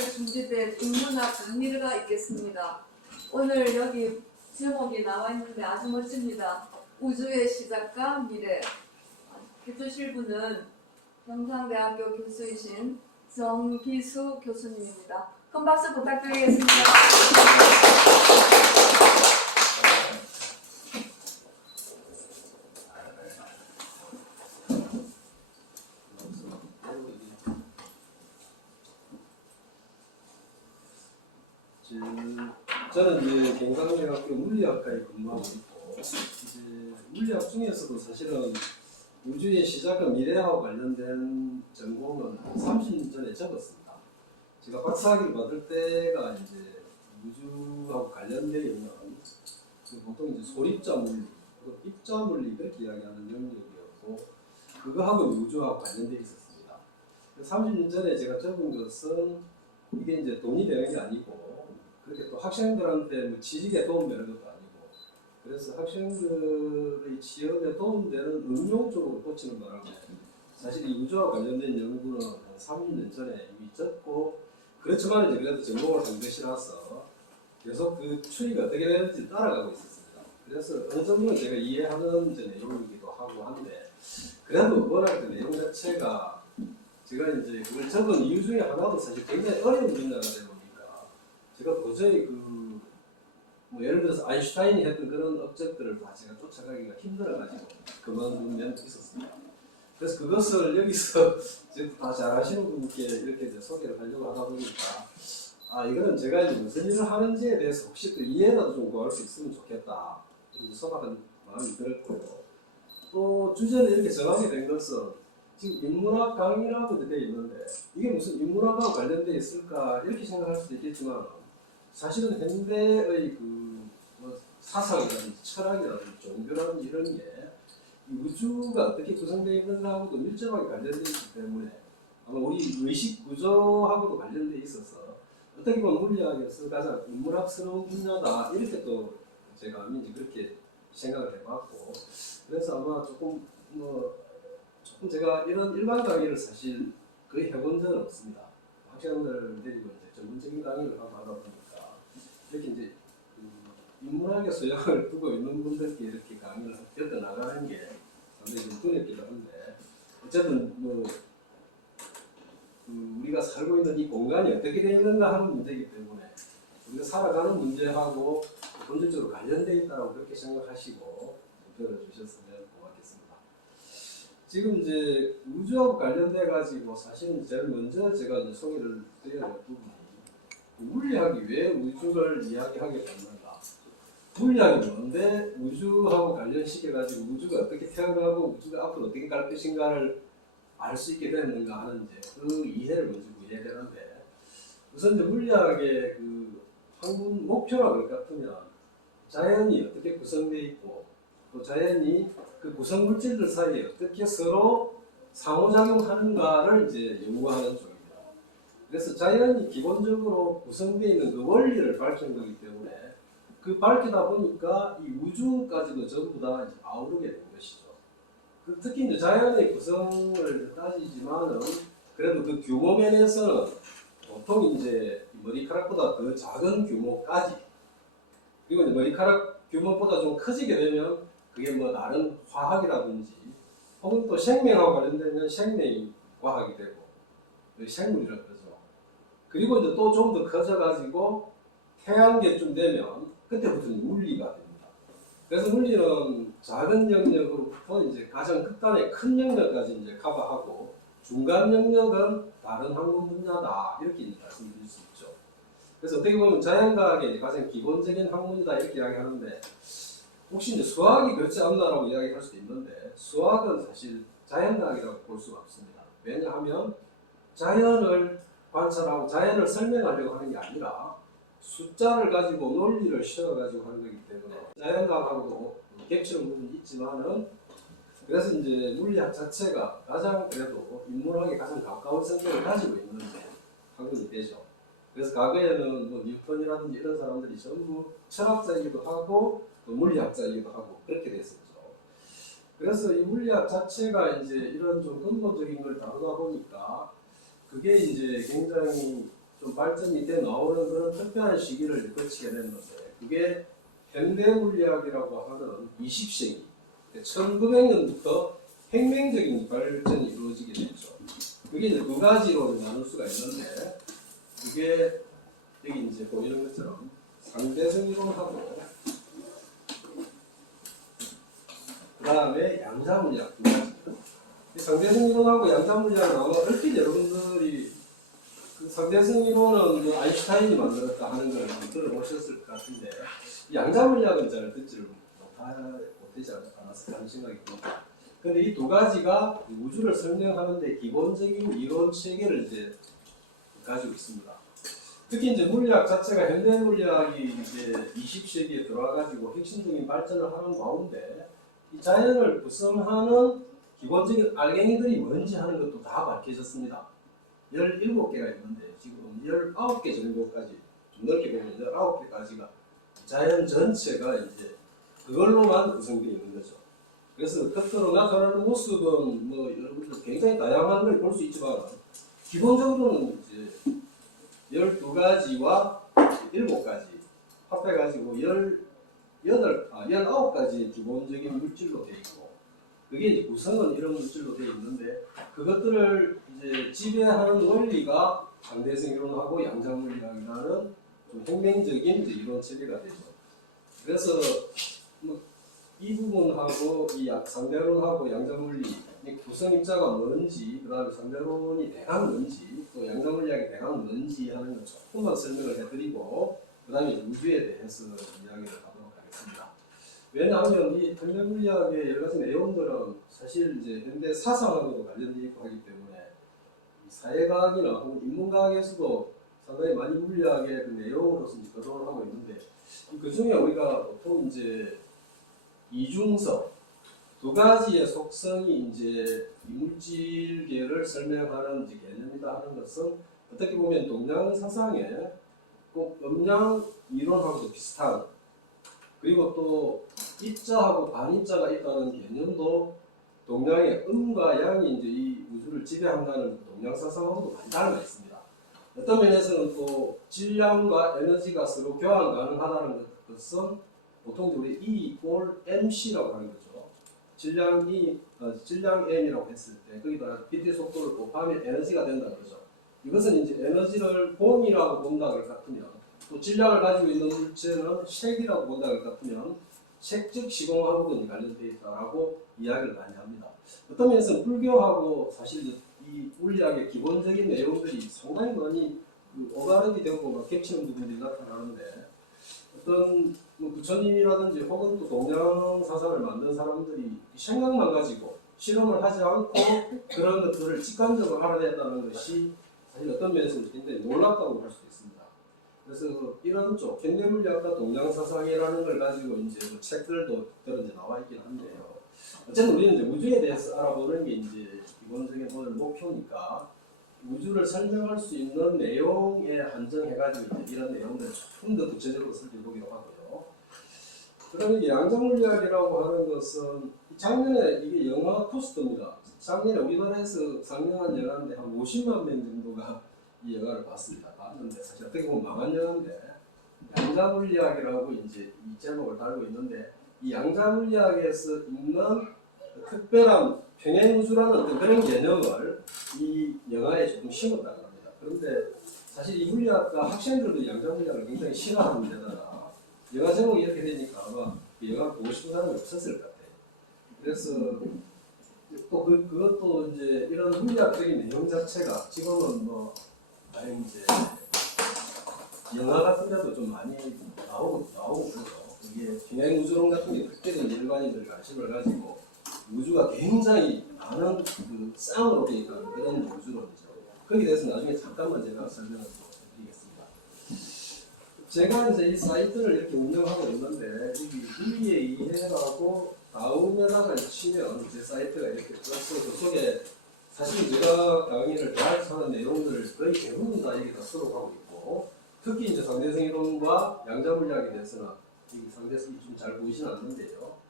준비된 인문학 강의가 있겠습니다. 오늘 여기 제목이 나와 있는데 아주 멋집니다. 우주의 시작과 미래. 해주실 분은 경상대학교 교수이신 정기수 교수님입니다. 큰 박수 부탁드리겠습니다. 저는 이제 경상대학교 물리학과에 근무하고 있고, 이제 물리학 중에서도 사실은 우주의 시작과 미래하고 관련된 전공은 30년 전에 접었습니다. 제가 박사학위를 받을 때가 이제 우주하고 관련되어 있는 보통 이제 소립자 물리, 입자 물리 그렇게 이야기하는 영역이었고, 그거하고 우주하고 관련되어 있었습니다. 30년 전에 제가 접은 것은 이게 이제 돈이 되는 게 아니고, 그렇게 또 학생들한테 뭐 지식에 도움되는 것도 아니고, 그래서 학생들의 취업에 도움되는 응용 쪽으로 꽂히는 바람에 사실 이 우주와 관련된 연구는 한 30년 전에 이미 접고, 그렇지만 이제 그래도 전공을 한 것이라서 계속 그 추이가 어떻게 되는지 따라가고 있었습니다. 그래서 어느 정도는 제가 이해하는 내용이기도 하고 한데, 그래도 워낙 그 내용 자체가 제가 이제 그걸 접은 이유 중에 하나도 사실 굉장히 어려운 분야가 되고, 제가 도저히 뭐 예를 들어서 아인슈타인이 했던 그런 업적들을 다 제가 쫓아가기가 힘들어가지고 그만둔 면도 있었습니다. 그래서 그것을 여기서 다 잘 아시는 분께 이렇게 이제 소개를 하려고 하다 보니까, 이거는 제가 이제 무슨 일을 하는지에 대해서 혹시 또 이해라도 좀 구할 수 있으면 좋겠다, 이렇게 소박한 마음이 들었고요. 또 주제를 이렇게 정하게 된 것은 지금 인문학 강의라고 되어 있는데, 이게 무슨 인문학하고 관련되어 있을까 이렇게 생각할 수도 있겠지만, 사실은 현대의 뭐 사상이라든지 철학이라든지 종교라든지 이런 게 우주가 어떻게 구성되어 있는가하고도 밀접하게 관련되어 있기 때문에 아마 우리 의식 구조하고도 관련되어 있어서 어떻게 보면 물리학에서 가장 인문학스러운 분야다, 이렇게 또 제가 이제 그렇게 생각을 해봤고, 그래서 아마 조금 제가 이런 일반 강의를 사실 거의 해본 적은 없습니다. 학생들 데리고 이제 전문적인 강의를 하다 보니까 이렇게 이제 인문학의 소양을 두고 있는 분들께 이렇게 강의를 곁에 나가는 게 상당히 좀 두렵기도 한데, 어쨌든 우리가 살고 있는 이 공간이 어떻게 되어 있는가 하는 문제이기 때문에 우리가 살아가는 문제하고 본질적으로 관련되어 있다고 그렇게 생각하시고 들어주셨으면 고맙겠습니다. 지금 이제 우주하고 관련돼 가지고 사실은 제일 먼저 제가 이제 소개를 드려야 될 부분이, 물리학이 왜 우주를 이야기하게 됐는가? 물리학이 뭔데 우주하고 관련시켜가지고 우주가 어떻게 태어나고 우주가 앞으로 어떻게 갈 것인가를 알 수 있게 됐는가 하는 이제 그 이해를 먼저 구해야 되는데, 우선 이제 물리학의 그 학문 목표라 그럴 것 같으면 자연이 어떻게 구성되어 있고, 또 자연이 그 구성 물질들 사이에 어떻게 서로 상호작용하는가를 이제 연구하는 쪽입니다. 그래서 자연이 기본적으로 구성되어 있는 그 원리를 밝힌 거기 때문에 그 밝히다 보니까 이 우주까지도 전부 다 이제 아우르게 된 것이죠. 특히 이제 자연의 구성을 따지지만은 그래도 그 규모 면에서는 보통 이제 머리카락보다 더 작은 규모까지, 그리고 이제 머리카락 규모보다 좀 커지게 되면 그게 뭐 다른 화학이라든지 혹은 또 생명하고 관련되면 생명이 과학이 되고 생물이라고 그러죠. 그리고 이제 또 좀 더 커져가지고 태양계쯤 되면 그때부터는 물리가 됩니다. 그래서 물리는 작은 영역으로부터 이제 가장 극단의 큰 영역까지 이제 커버하고, 중간 영역은 다른 학문 분야다, 이렇게 이제 말씀드릴 수 있죠. 그래서 어떻게 보면 자연과학의 가장 기본적인 학문이다, 이렇게 이야기하는데, 혹시 이제 수학이 그렇지 않나라고 이야기할 수도 있는데, 수학은 사실 자연과학이라고 볼 수가 없습니다. 왜냐하면 자연을 관찰하고 자연을 설명하려고 하는 게 아니라 숫자를 가지고 논리를 실어가지고 하는 거기 때문에 자연과학하고도 겹치는 부분이 있지만은, 그래서 이제 물리학 자체가 가장 그래도 인문학에 가장 가까운 성격을 가지고 있는 학문이 되죠. 그래서 과거에는 뭐 뉴턴이라든지 이런 사람들이 전부 철학자이기도 하고 또 물리학자이기도 하고 그렇게 됐었죠. 그래서 이 물리학 자체가 이제 이런 좀 근본적인 걸 다루다 보니까 그게 이제 굉장히 좀 발전이 돼 나오는 그런 특별한 시기를 거치게 됐는데 그게 현대 물리학이라고 하는 20세기 1900년부터 혁명적인 발전이 이루어지게 됐죠. 그게 이제 두 가지로 나눌 수가 있는데 그게 여기 이제 보이는 것처럼 상대성 이론하고 그 다음에 양자 물리학 두 가지. 상대성 이론하고 양자 물리학은 아마 얼핏 여러분들이 그 상대성 이론은 뭐 아인슈타인이 만들었다 하는 걸 들어보셨을 것 같은데 양자 물리학은 잘 듣지를 못하지 않았을까 하는 생각이 듭니다. 그런데 이 두 가지가 우주를 설명하는데 기본적인 이론 체계를 이제 가지고 있습니다. 특히 이제 물리학 자체가 현대 물리학이 이제 20세기에 들어와가지고 핵심적인 발전을 하는 가운데 이 자연을 구성하는 기본적인 알갱이들이 뭔지 하는 것도 다 밝혀졌습니다. 17개가 있는데 지금 19개 정도까지 좀 넓게 보면 19개까지가 자연 전체가 이제 그걸로만 구성되어 있는 거죠. 그래서 겉으로 나타나는 모습은 뭐 여러분들 굉장히 다양한 걸 볼 수 있지만 기본적으로는 이제 12가지와 7가지 합해가지고 19가지 기본적인 물질로 되어 있고 그게 이제 구성은 이런 물질로 되어 있는데 그것들을 이제 지배하는 원리가 상대성 이론하고 양자 물리학이라는 좀 혁명적인 이제 이론 체계가 되죠. 그래서 뭐 이 부분하고 이 상대론하고 양자 물리 구성 입자가 뭔지 그다음에 상대론이 대강 뭔지 또 양자 물리학이 대강 뭔지 하는 걸 조금만 설명을 해드리고 그다음에 우주에 대해서 이야기를 하도록 하겠습니다. 왜냐하면 이 현대 물리학의 여러 가지 내용들은 사실 이제 현대 사상하고도 관련되어 있고 하기 때문에 사회과학이나 혹은 인문과학에서도 상당히 많이 물리학의 그 내용으로서 거론을 하고 있는데 그 중에 우리가 보통 이제 이중성 두 가지의 속성이 이제 이물질계를 설명하는 이제 개념이다 하는 것은 어떻게 보면 동양 사상의 꼭 음양 이론하고도 비슷한 그리고 또 입자하고 반입자가 있다는 개념도 동양의 음과 양이 이제 이 우주를 지배한다는 동양 사상하고도 많이 닮아 있습니다. 어떤 면에서는 또 질량과 에너지가 서로 교환 가능하다는 것은 보통 우리 E = mc라고 하는 거죠. 질량 m이라고 했을 때 거기다 빛의 속도를 곱하면 에너지가 된다는 거죠. 이것은 이제 에너지를 공이라고 본다고 같으면 또 질량을 가지고 있는 물체는 색이라고 본다고 같으면 색즉 시공하고도 관련되어 있다라고 이야기를 많이 합니다. 어떤 면에서는 불교하고 사실 이 물리학의 기본적인 내용들이 상당히 많이 오가락이 되고 겹치는 부분들이 나타나는데 어떤 부처님이라든지 혹은 또 동양 사상을 만든 사람들이 생각만 가지고 실험을 하지 않고 그런 것들을 직관적으로 알아냈다는 것이 사실 어떤 면에서는 굉장히 놀랍다고 볼 수도 있습니다. 그래서 이런 쪽 현대 물리학과 동양 사상이라는 걸 가지고 이제 뭐 책들도 그런 이제 나와 있긴 한데요. 어쨌든 우리는 이제 우주에 대해서 알아보는 게 이제 기본적인 오늘 목표니까 우주를 설명할 수 있는 내용에 한정해가지고 이제 이런 내용들을 조금 더 구체적으로 살펴보기로 하고요. 그러면 양자 물리학이라고 하는 것은 작년에 이게 영화 포스터입니다. 작년에 우리나라에서 상영한 영화인데 한 50만 명 정도가 이 영화를 봤습니다. 봤는데 사실 어떻게 보면 망한 영화인데 양자 물리학이라고 이제 이 제목을 달고 있는데 이 양자 물리학에서 있는 특별한 평행우주라는 어떤 그런 개념을 이 영화에 조금 심었다고 합니다. 그런데 사실 이 물리학과 학생들도 양자 물리학을 굉장히 싫어하는 데다가 영화 제목이 이렇게 되니까 아마 그 영화 보고 싶은 사람이 없었을 것 같아요. 그래서 또 그것도 이제 이런 물리학적인 내용 자체가 지금은 뭐 아니 이제 영화 같은 데도 좀 많이 나오고 그러죠. 이게 평행우주론 같은 게 그때는 일반인들 관심을 가지고 우주가 굉장히 많은 그 쌍으로 되어 있다는 그런 우주론이죠. 거기에 대해서 나중에 잠깐만 제가 설명을 드리겠습니다. 제가 이제 이 사이트를 이렇게 운영하고 있는데 여기 물리의 이해라고 다음에다가 치면 제 사이트가 이렇게 떠서 그 속에 사실 제가 강의를 가르치는 내용들을 거의 대부분 다 여기 다 수록하고 있고 특히 이제 상대성 이론과 양자 물리학에 대해서는 이 상대성이 좀 잘 보이지는 않는데요.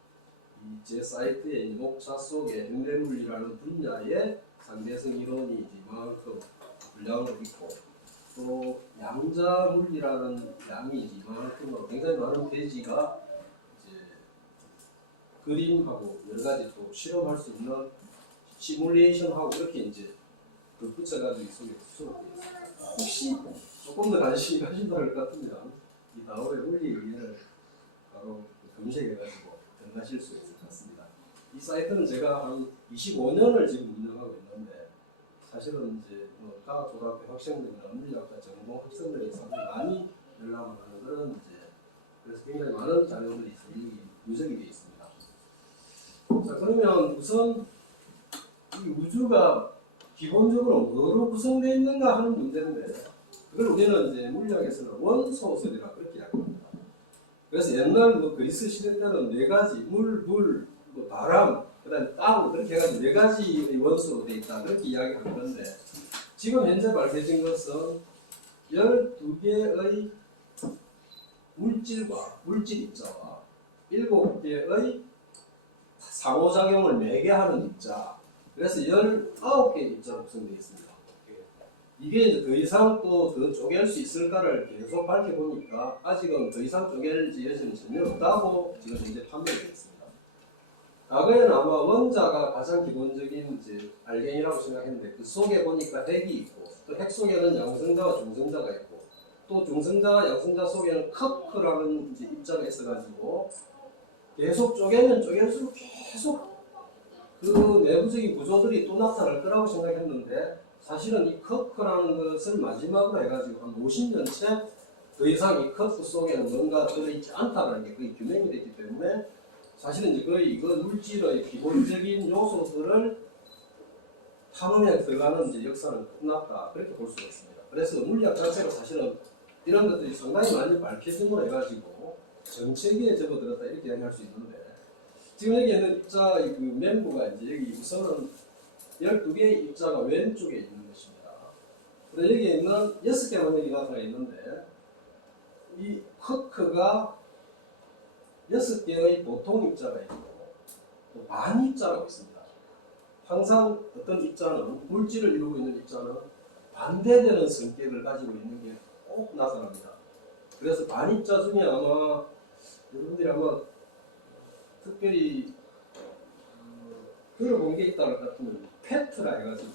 제 사이트에 목차 속에 현대물리라는 분야의 상대성 이론이 이만큼 분량으로 있고 또 양자물이라는 양이 이만큼으로 굉장히 많은 대지가 이제 그림하고 여러 가지 또 실험할 수 있는 시뮬레이션하고 이렇게 이제 그 붙여가지고 이 속에 수록되어 있습니다. 혹시 조금 더 관심이 가신다 할 것 같으면 이 다음에 물리 의의를 바로 검색해가지고 들어가실 수 있을 것 같습니다. 이 사이트는 제가 한 25년을 지금 운영하고 있는데 사실은 이제 뭐 과학 졸업교 학생들이나 물리학과 전공 학생들이 상당히 많이 열람을 하는 그런 이제 그래서 굉장히 많은 자료들이 여기 누적이 되어 있습니다. 자 그러면 우선 이 우주가 기본적으로 뭐로 구성되어 있는가 하는 문제인데 그걸 우리는 이제 물리학에서는 원소설이라고 그렇게 이야기합니다. 그래서 옛날 뭐 그리스 시대 때는 네 가지 물, 뭐 바람, 그다음에 땅 그렇게 해가지고 네 가지 원소로 되어 있다 그렇게 이야기하는 건데 지금 현재 밝혀진 것은 12개의 물질과 물질 입자와 7개의 상호작용을 매개하는 입자 그래서 19개의 입자로 구성되어 있습니다. 이게 이제 더 이상 또 더 쪼갤 수 있을까를 계속 밝혀보니까 아직은 더 이상 쪼갤 여지는 전혀 없다고 지금 현재 판명되어 있습니다. 과거에는 아마 원자가 가장 기본적인 이제 알겐이라고 생각했는데 그 속에 보니까 핵이 있고 또 핵 속에는 양성자와 중성자가 있고 또 중성자와 양성자 속에는 커크라는 이제 입자가 있어가지고 계속 쪼개면 쪼갤수록 계속 그 내부적인 구조들이 또 나타날 거라고 생각했는데 사실은 이 커크라는 것을 마지막으로 해가지고 한 50년째 더 이상 이 커크 속에는 뭔가 들어있지 않다는 게 거의 규명이 됐기 때문에 사실은 이제 거의 이거 물질의 기본적인 요소들을 탐험에 들어가는 이제 역사는 끝났다 그렇게 볼 수가 있습니다. 그래서 물리학 자체가 사실은 이런 것들이 상당히 많이 밝혀짐으로 해가지고 정체기에 접어들었다 이렇게 이야기할 수 있는데 지금 여기 있는 입자의 그 멤버가 이제 여기 우선은 12개의 입자가 왼쪽에 있는 것입니다. 그리고 여기에 있는 6개만 여기 나타나 있는데 이 커크가 6개의 보통 입자가 있고 또 반입자라고 있습니다. 항상 어떤 입자는 물질을 이루고 있는 입자는 반대되는 성격을 가지고 있는 게 꼭 나타납니다. 그래서 반입자 중에 아마 여러분들이 아마 특별히 들어본 게 있다 할 것 같으면 페트라 해가지고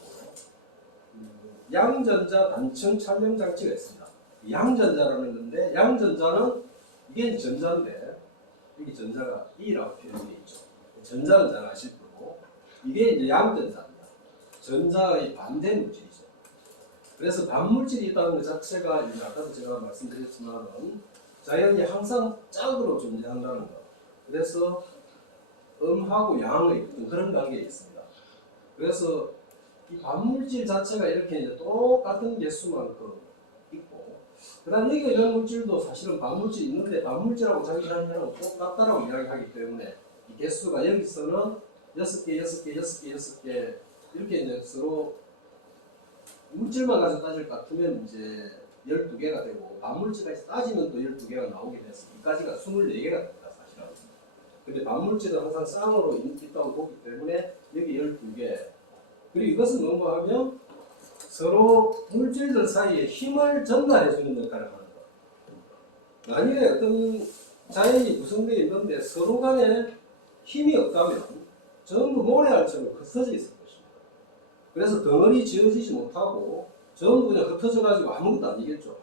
양전자 단층 촬영 장치가 있습니다. 양전자라는 건데 양전자는 이게 전자인데 여기 전자가 E라고 표현되어 있죠. 전자는 잘 아실 거고 이게 이제 양전자입니다. 전자의 반대 물질이죠. 그래서 반물질이 있다는 것 자체가 이제 아까도 제가 말씀드렸지만은 자연이 항상 짝으로 존재한다는 것. 그래서 음하고 양의 그런 관계에 있습니다. 그래서 이 반물질 자체가 이렇게 이제 똑같은 개수만큼 있고, 그 다음 여기 이런 물질도 사실은 반물질이 있는데 반물질하고 자기들하고 똑같다라고 이야기하기 때문에 이 개수가 여기서는 6개, 6개, 6개, 6개 이렇게 이제 서로 물질만 가지고 따질 것 같으면 이제 12개가 되고 반물질까지 따지면 또 12개가 나오게 돼서 이까지가 24개가 됩니다. 사실은. 근데 반물질은 항상 쌍으로 있다고 보기 때문에 여기 12개 그리고 이것은 뭐뭐 하면 서로 물질들 사이에 힘을 전달해주는 역할을 하는 것. 만일에 어떤 자연이 구성되어 있는데 서로 간에 힘이 없다면 전부 모래알처럼 흩어져 있을 것입니다. 그래서 덩어리 지어지지 못하고 전부 그냥 흩어져 가지고 아무것도 아니겠죠.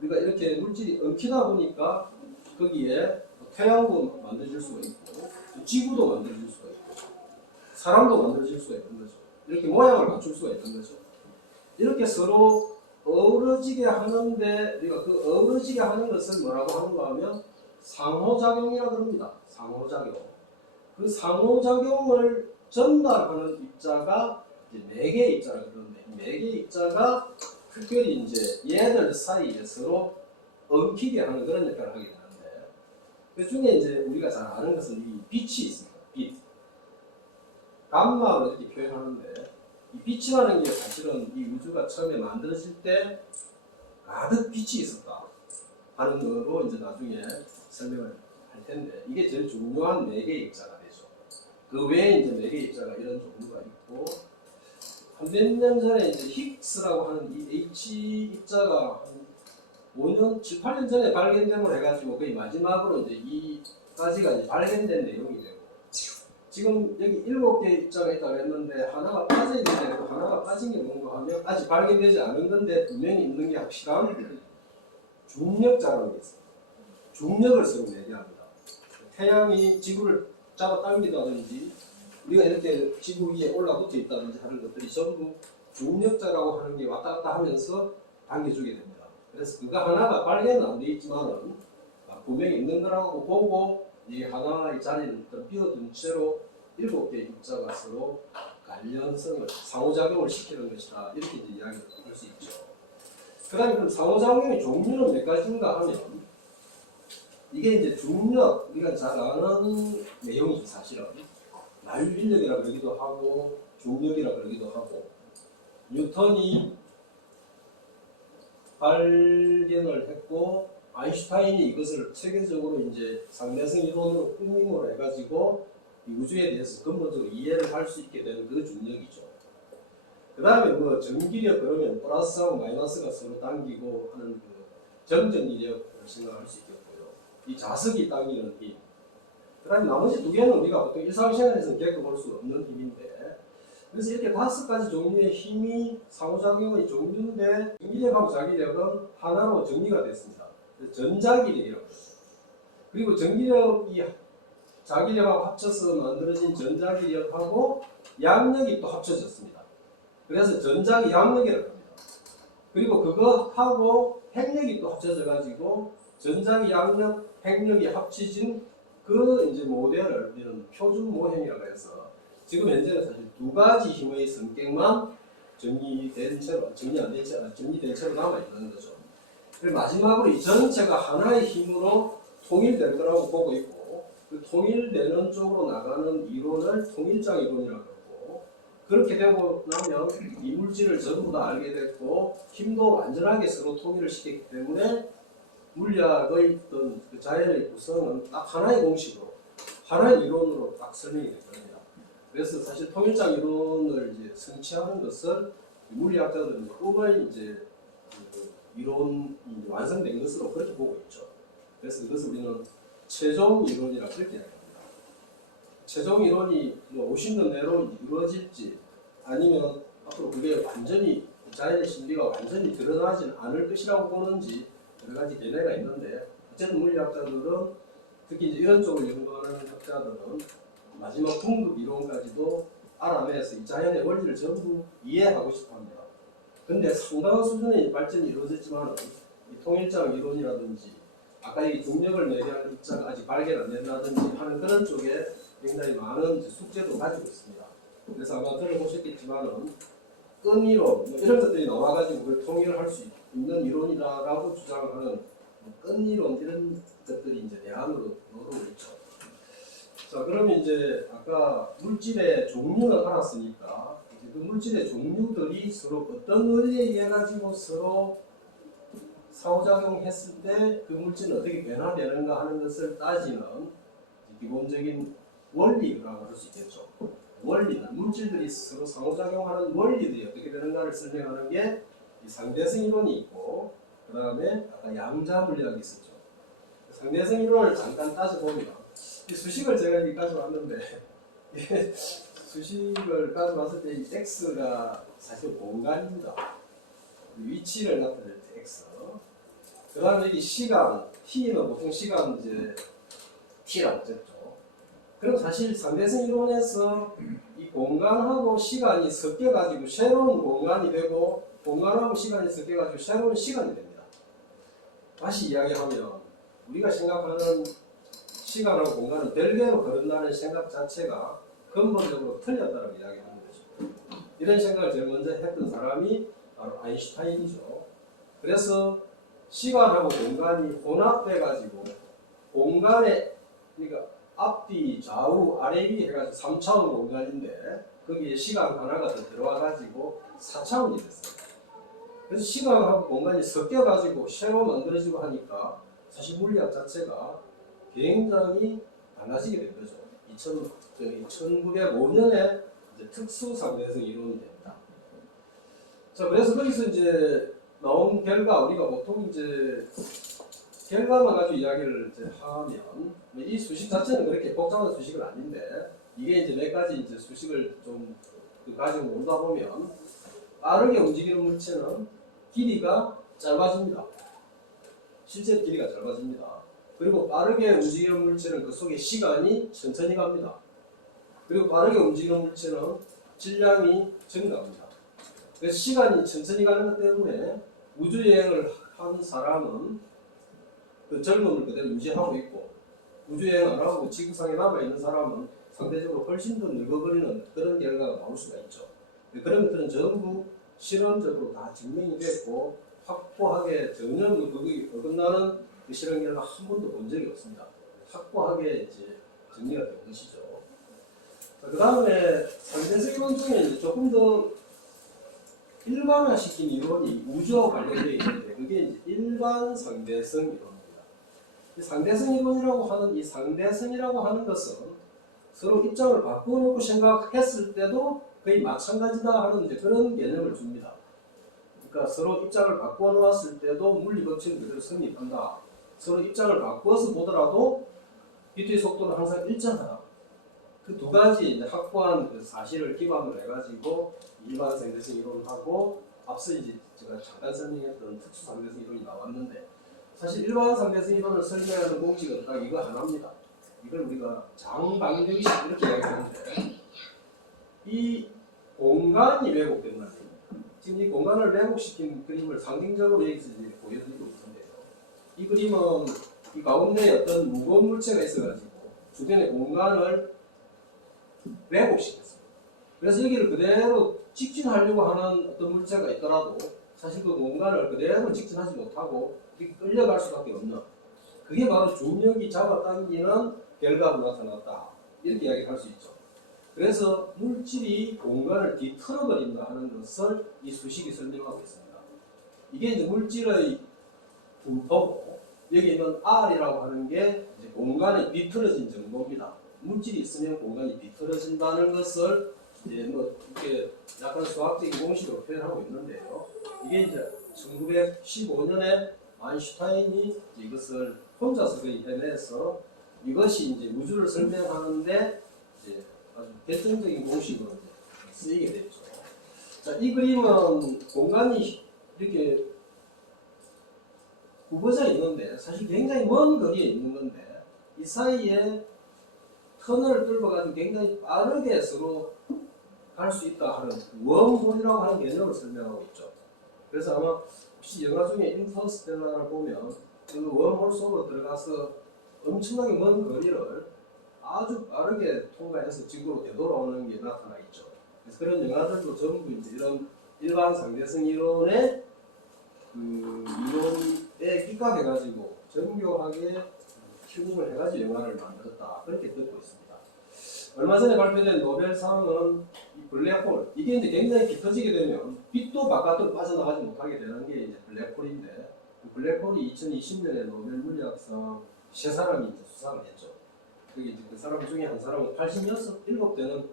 우리가 이렇게 물질이 엉키다 보니까 거기에 태양도 만들어질 수가 있고 지구도 만들어질 수가 있고 사람도 만들어질 수가 있는 거죠. 이렇게 모양을 맞출 수가 있는 거죠. 이렇게 서로 어우러지게 하는데 우리가 그 어우러지게 하는 것을 뭐라고 하는가 하면 상호작용이라고 합니다. 상호작용. 그 상호작용을 전달하는 입자가 이제 4개의 입자를 그러는데 4개의 입자가 특별히 이제 얘들 사이에 서로 엉키게 하는 그런 역할을 하게 되는데 그 중에 이제 우리가 잘 아는 것은 이 빛이 있습니다. 빛. 감마로 이렇게 표현하는데 이 빛이라는 게 사실은 이 우주가 처음에 만들어질 때 가득 빛이 있었다 하는 거로 이제 나중에 설명을 할 텐데 이게 제일 중요한 4개의 입자가 되죠. 그 외에 이제 4개의 입자가 이런 종류가 있고 한 몇 년 전에 이제 힉스라고 하는 이 H 입자가 한 5년, 7, 8년 전에 발견됨으로 해가지고 거의 마지막으로 이제 이까지가 이제 발견된 내용이 되고 지금 여기 7개 입자가 있다고 했는데 하나가 빠져야 되는데 하나가 빠진 게 뭔가 하면 아직 발견되지 않은 건데 분명히 있는 게 확실한 중력자라는 게 있어요. 중력을 서로 얘기합니다. 태양이 지구를 잡아당기다든지 우리가 이렇게 지구 위에 올라붙어 있다든지 하는 것들이 전부 중력자라고 하는 게 왔다 갔다 하면서 당겨주게 됩니다. 그래서 그거 하나가 발견은 안 돼 있지만은 분명히 있는 거라고 보고 이 하나의 자리는 비워둔 채로 7개 입자가 서로 관련성을 상호작용을 시키는 것이다. 이렇게 이제 이야기를 할 수 있죠. 그 다음에 그럼 상호작용의 종류는 몇 가지인가 하면 이게 이제 중력, 우리가 잘 아는 내용이죠. 사실은 만유인력이라고 그러기도 하고 중력이라고 그러기도 하고 뉴턴이 발견을 했고 아인슈타인이 이것을 체계적으로 이제 상대성 이론으로 꾸밈으로 해가지고 이 우주에 대해서 근본적으로 이해를 할 수 있게 된 그 중력이죠. 그 다음에 뭐 전기력 그러면 플러스하고 마이너스가 서로 당기고 하는 그 정전이력을 생각할 수 있겠고요. 이 자석이 당기는 힘. 그 다음에 나머지 두 개는 우리가 보통 일상생활에서는 겪어볼 수 없는 힘인데 그래서 이렇게 5가지 종류의 힘이 상호작용의 종류인데 전기력하고 자기력은 하나로 정리가 됐습니다. 전자기력이라고 해요. 그리고 전기력이 자기력하고 합쳐서 만들어진 전자기력하고 양력이 또 합쳐졌습니다. 그래서 전자기 양력이라고 합니다. 그리고 그거하고 핵력이 또 합쳐져 가지고 전자기 양력, 핵력이 합쳐진 그 이제 모델을 우리는 표준 모형이라고 해서 지금 현재는 사실 2가지 힘의 성격만 정리된 채로 정리된 채로 남아 있는 거죠. 그리고 마지막으로 이 전체가 하나의 힘으로 통일될 거라고 보고 있고 그 통일되는 쪽으로 나가는 이론을 통일장 이론이라고 하고 그렇게 되고 나면 이 물질을 전부 다 알게 됐고 힘도 완전하게 서로 통일을 시켰기 때문에 물리학의 어떤 그 자연의 구성은 딱 하나의 공식으로 하나의 이론으로 딱 설명이 될 겁니다. 그래서 사실 통일장 이론을 이제 성취하는 것은 물리학자들은 꿈의 이제 그 이론이 완성된 것으로 그렇게 보고 있죠. 그래서 이것을 우리는 최종 이론이라고 그렇게 이야기합니다. 최종 이론이 뭐 50년 내로 이루어질지 아니면 앞으로 그게 완전히 자연의 신비가 완전히 드러나지는 않을 것이라고 보는지 여러 가지 견해가 있는데 어쨌든 물리학자들은 특히 이제 이런 쪽을 연구하는 학자들은 마지막 궁극 이론까지도 알아내서 이 자연의 원리를 전부 이해하고 싶어 합니다. 근데 상당한 수준의 발전이 이루어졌지만 이 통일장 이론이라든지 아까 이 중력을 매개하는 입자가 아직 발견 안 된다든지 하는 그런 쪽에 굉장히 많은 숙제도 가지고 있습니다. 그래서 아마 들어보셨겠지만은 끈이론 뭐 이런 것들이 나와가지고 그걸 통일을 할 수 있는 이론이라고 주장하는 끈이론 이런 것들이 이제 대안으로 나오고 있죠. 자, 그러면 이제 아까 물질의 종류는 알았으니까 이제 그 물질의 종류들이 서로 어떤 원리에 의해 가지고 서로 상호작용했을 때 그 물질은 어떻게 변화되는가 하는 것을 따지는 기본적인 원리라고 할 수 있겠죠. 원리는 물질들이 서로 상호작용하는 원리들이 어떻게 되는가를 설명하는 게 이 상대성 이론이 있고 그 다음에 아까 양자 물리학이 있었죠. 상대성 이론을 잠깐 따져보면 이 수식을 제가 여기 가져왔는데 수식을 가져왔을 때 이 x가 사실 공간입니다. 위치를 나타낼 때 x. 그 다음에 여기 시간, t는 보통 시간 이제 t라고 했죠. 그럼 사실 상대성 이론에서 이 공간하고 시간이 섞여가지고 새로운 공간이 되고 공간하고 시간이 섞여가지고 새로운 시간이 됩니다. 다시 이야기하면 우리가 생각하는 시간하고 공간은 별개로 거른다는 생각 자체가 근본적으로 틀렸다고 이야기하는 거죠. 이런 생각을 제일 먼저 했던 사람이 바로 아인슈타인이죠. 그래서 시간하고 공간이 혼합돼가지고 공간에 그러니까 앞뒤, 좌우, 아래, 위 해가지고 3차원 공간인데 거기에 시간 하나가 더 들어와가지고 4차원이 됐어요. 그래서 시간하고 공간이 섞여가지고 새로 만들어지고 하니까 사실 물리학 자체가 굉장히 달라지게 된 거죠. 1905년에 특수 상대성 이론이 됩니다. 자, 그래서 거기서 이제 나온 결과, 우리가 보통 이제 결과만 가지고 이야기를 이제 하면, 이 수식 자체는 그렇게 복잡한 수식은 아닌데, 이게 이제 몇 가지 이제 수식을 좀 가지고 논다 보면, 빠르게 움직이는 물체는 길이가 짧아집니다. 실제 길이가 짧아집니다. 그리고 빠르게 움직이는 물체는 그 속에 시간이 천천히 갑니다. 그리고 빠르게 움직이는 물체는 질량이 증가합니다. 그래서 시간이 천천히 가는 것 때문에 우주여행을 한 사람은 그 젊음을 그대로 유지하고 있고, 우주여행 안 하고 지구상에 남아있는 사람은 상대적으로 훨씬 더 늙어버리는 그런 결과가 나올 수가 있죠. 그런 것들은 전부 실험적으로 다 증명이 됐고, 확고하게 전혀 거기 어긋나는 그 실험 결과 한 번도 본 적이 없습니다. 확고하게 이제 정리가 된 것이죠. 그 다음에 상대성 이론 중에 이제 조금 더 일반화시킨 이론이 우주와 관련되어 있는데, 그게 이제 일반 상대성 이론입니다. 이 상대성 이론이라고 하는 이 상대성이라고 하는 것은 서로 입장을 바꿔놓고 생각했을 때도 거의 마찬가지다 하는 이제 그런 개념을 줍니다. 그러니까 서로 입장을 바꿔 놓았을 때도 물리 법칙은 그대로 성립한다. 서로 입장을 바꿔서 보더라도 빛의 속도는 항상 일정하다. 그 두 가지 이제 확고한 그 사실을 기반으로 해가지고 일반 상대성 이론하고 앞서 이제 제가 잠깐 설명했던 특수 상대성 이론이 나왔는데, 사실 일반 상대성 이론을 설명하는 공식은 딱 이거 하나입니다. 이걸 우리가 장방정식 이렇게 이야기하는데, 이 공간이 왜곡된 말이에요. 지금 이 공간을 왜곡시킨 그림을 상징적으로 여기서 이제 보여드리고 있는데요. 이 그림은 이 가운데 어떤 무거운 물체가 있어가지고 주변의 공간을 왜곡시켰습니다. 그래서 여기를 그대로 직진하려고 하는 어떤 물체가 있더라도 사실 그 공간을 그대로 직진하지 못하고 이렇게 끌려갈 수밖에 없는, 그게 바로 중력이 잡아당기는 결과로 나타났다. 이렇게 이야기할 수 있죠. 그래서 물질이 공간을 뒤틀어버린다 하는 것을 이 수식이 설명하고 있습니다. 이게 이제 물질의 분포고, 여기 있는 R이라고 하는 게 이제 공간이 뒤틀어진 정도입니다. 물질이 있으면 공간이 뒤틀어진다는 것을 이제 뭐 이렇게 약간 수학적인 공식으로 표현하고 있는데요. 이게 이제 1915년에 아인슈타인이 이것을 혼자서 거의 해내서 이것이 이제 우주를 설명하는데 이제 아주 결정적인 공식으로 이제 쓰이게 됐죠. 자, 이 그림은 공간이 이렇게 굽어져 있는데 사실 굉장히 먼 거리에 있는 건데, 이 사이에 터널을 뚫어가지고 굉장히 빠르게 서로 갈 수 있다 하는 웜홀이라고 하는 개념을 설명하고 있죠. 그래서 아마 혹시 영화 중에 인터스텔라를 보면 그 웜홀 속으로 들어가서 엄청나게 먼 거리를 아주 빠르게 통과해서 지구로 되돌아오는 게 나타나 있죠. 그래서 그런 영화들도 전부 이제 이런 일반 상대성 이론의 그 이론에 입각해가지고 정교하게 튜닝을 해가지고 영화를 만들었다, 그렇게 듣고 있습니다. 얼마 전에 발표된 노벨상은 이 블랙홀, 이게 이제 굉장히 깊어지게 되면 빛도 바깥으로 빠져나가지 못하게 되는 게 이제 블랙홀인데, 그 블랙홀이 2020년에 노벨 물리학상 세 사람이 이제 수상을 했죠. 그게 이제 그 사람 중에 한 사람은 87되는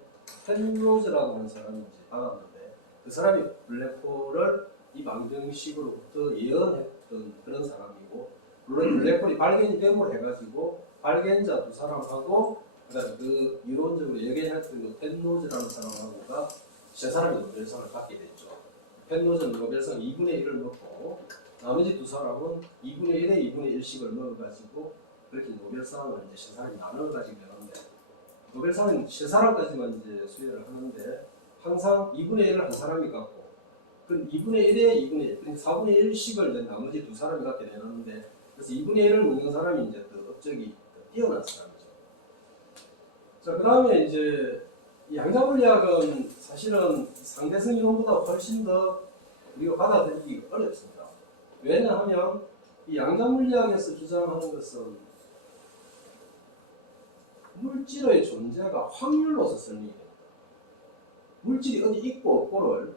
펜로즈라고 하는 사람이 이제 받았는데, 그 사람이 블랙홀을 이 방정식으로부터 예언했던 그런 사람이고, 물론 블랙홀이 발견이 됨으로 해가지고 발견자 두 사람하고 그다음에 그 이론적으로 예견했던 그 펜로즈라는 사람하고가 세 사람이 노벨상을 받게 됐죠. 펜로즈는 노벨상 2분의 1을 먹고 나머지 두 사람은 2분의 1에 2분의 1씩을 먹어가지고 그렇게 노벨상을 이제 세 사람이 나눠가지고 되는데, 노벨상은 세 사람까지만 이제 수여를 하는데 항상 2분의 1을 한 사람이 갖고, 그 2분의 1에 2분의 1, 그러니까 4분의 1씩을 이제 나머지 두 사람이 갖게 되는데, 그래서 2분의 1을 먹는 사람이 이제 더 업적이 더 뛰어난 사람이죠. 자, 그 다음에 이제 이 양자물리학은 사실은 상대성 이론보다 훨씬 더 우리가 받아들이기 어렵습니다. 왜냐하면 이 양자물리학에서 주장하는 것은 물질의 존재가 확률로서 설명이 됩니다. 물질이 어디 있고 없고를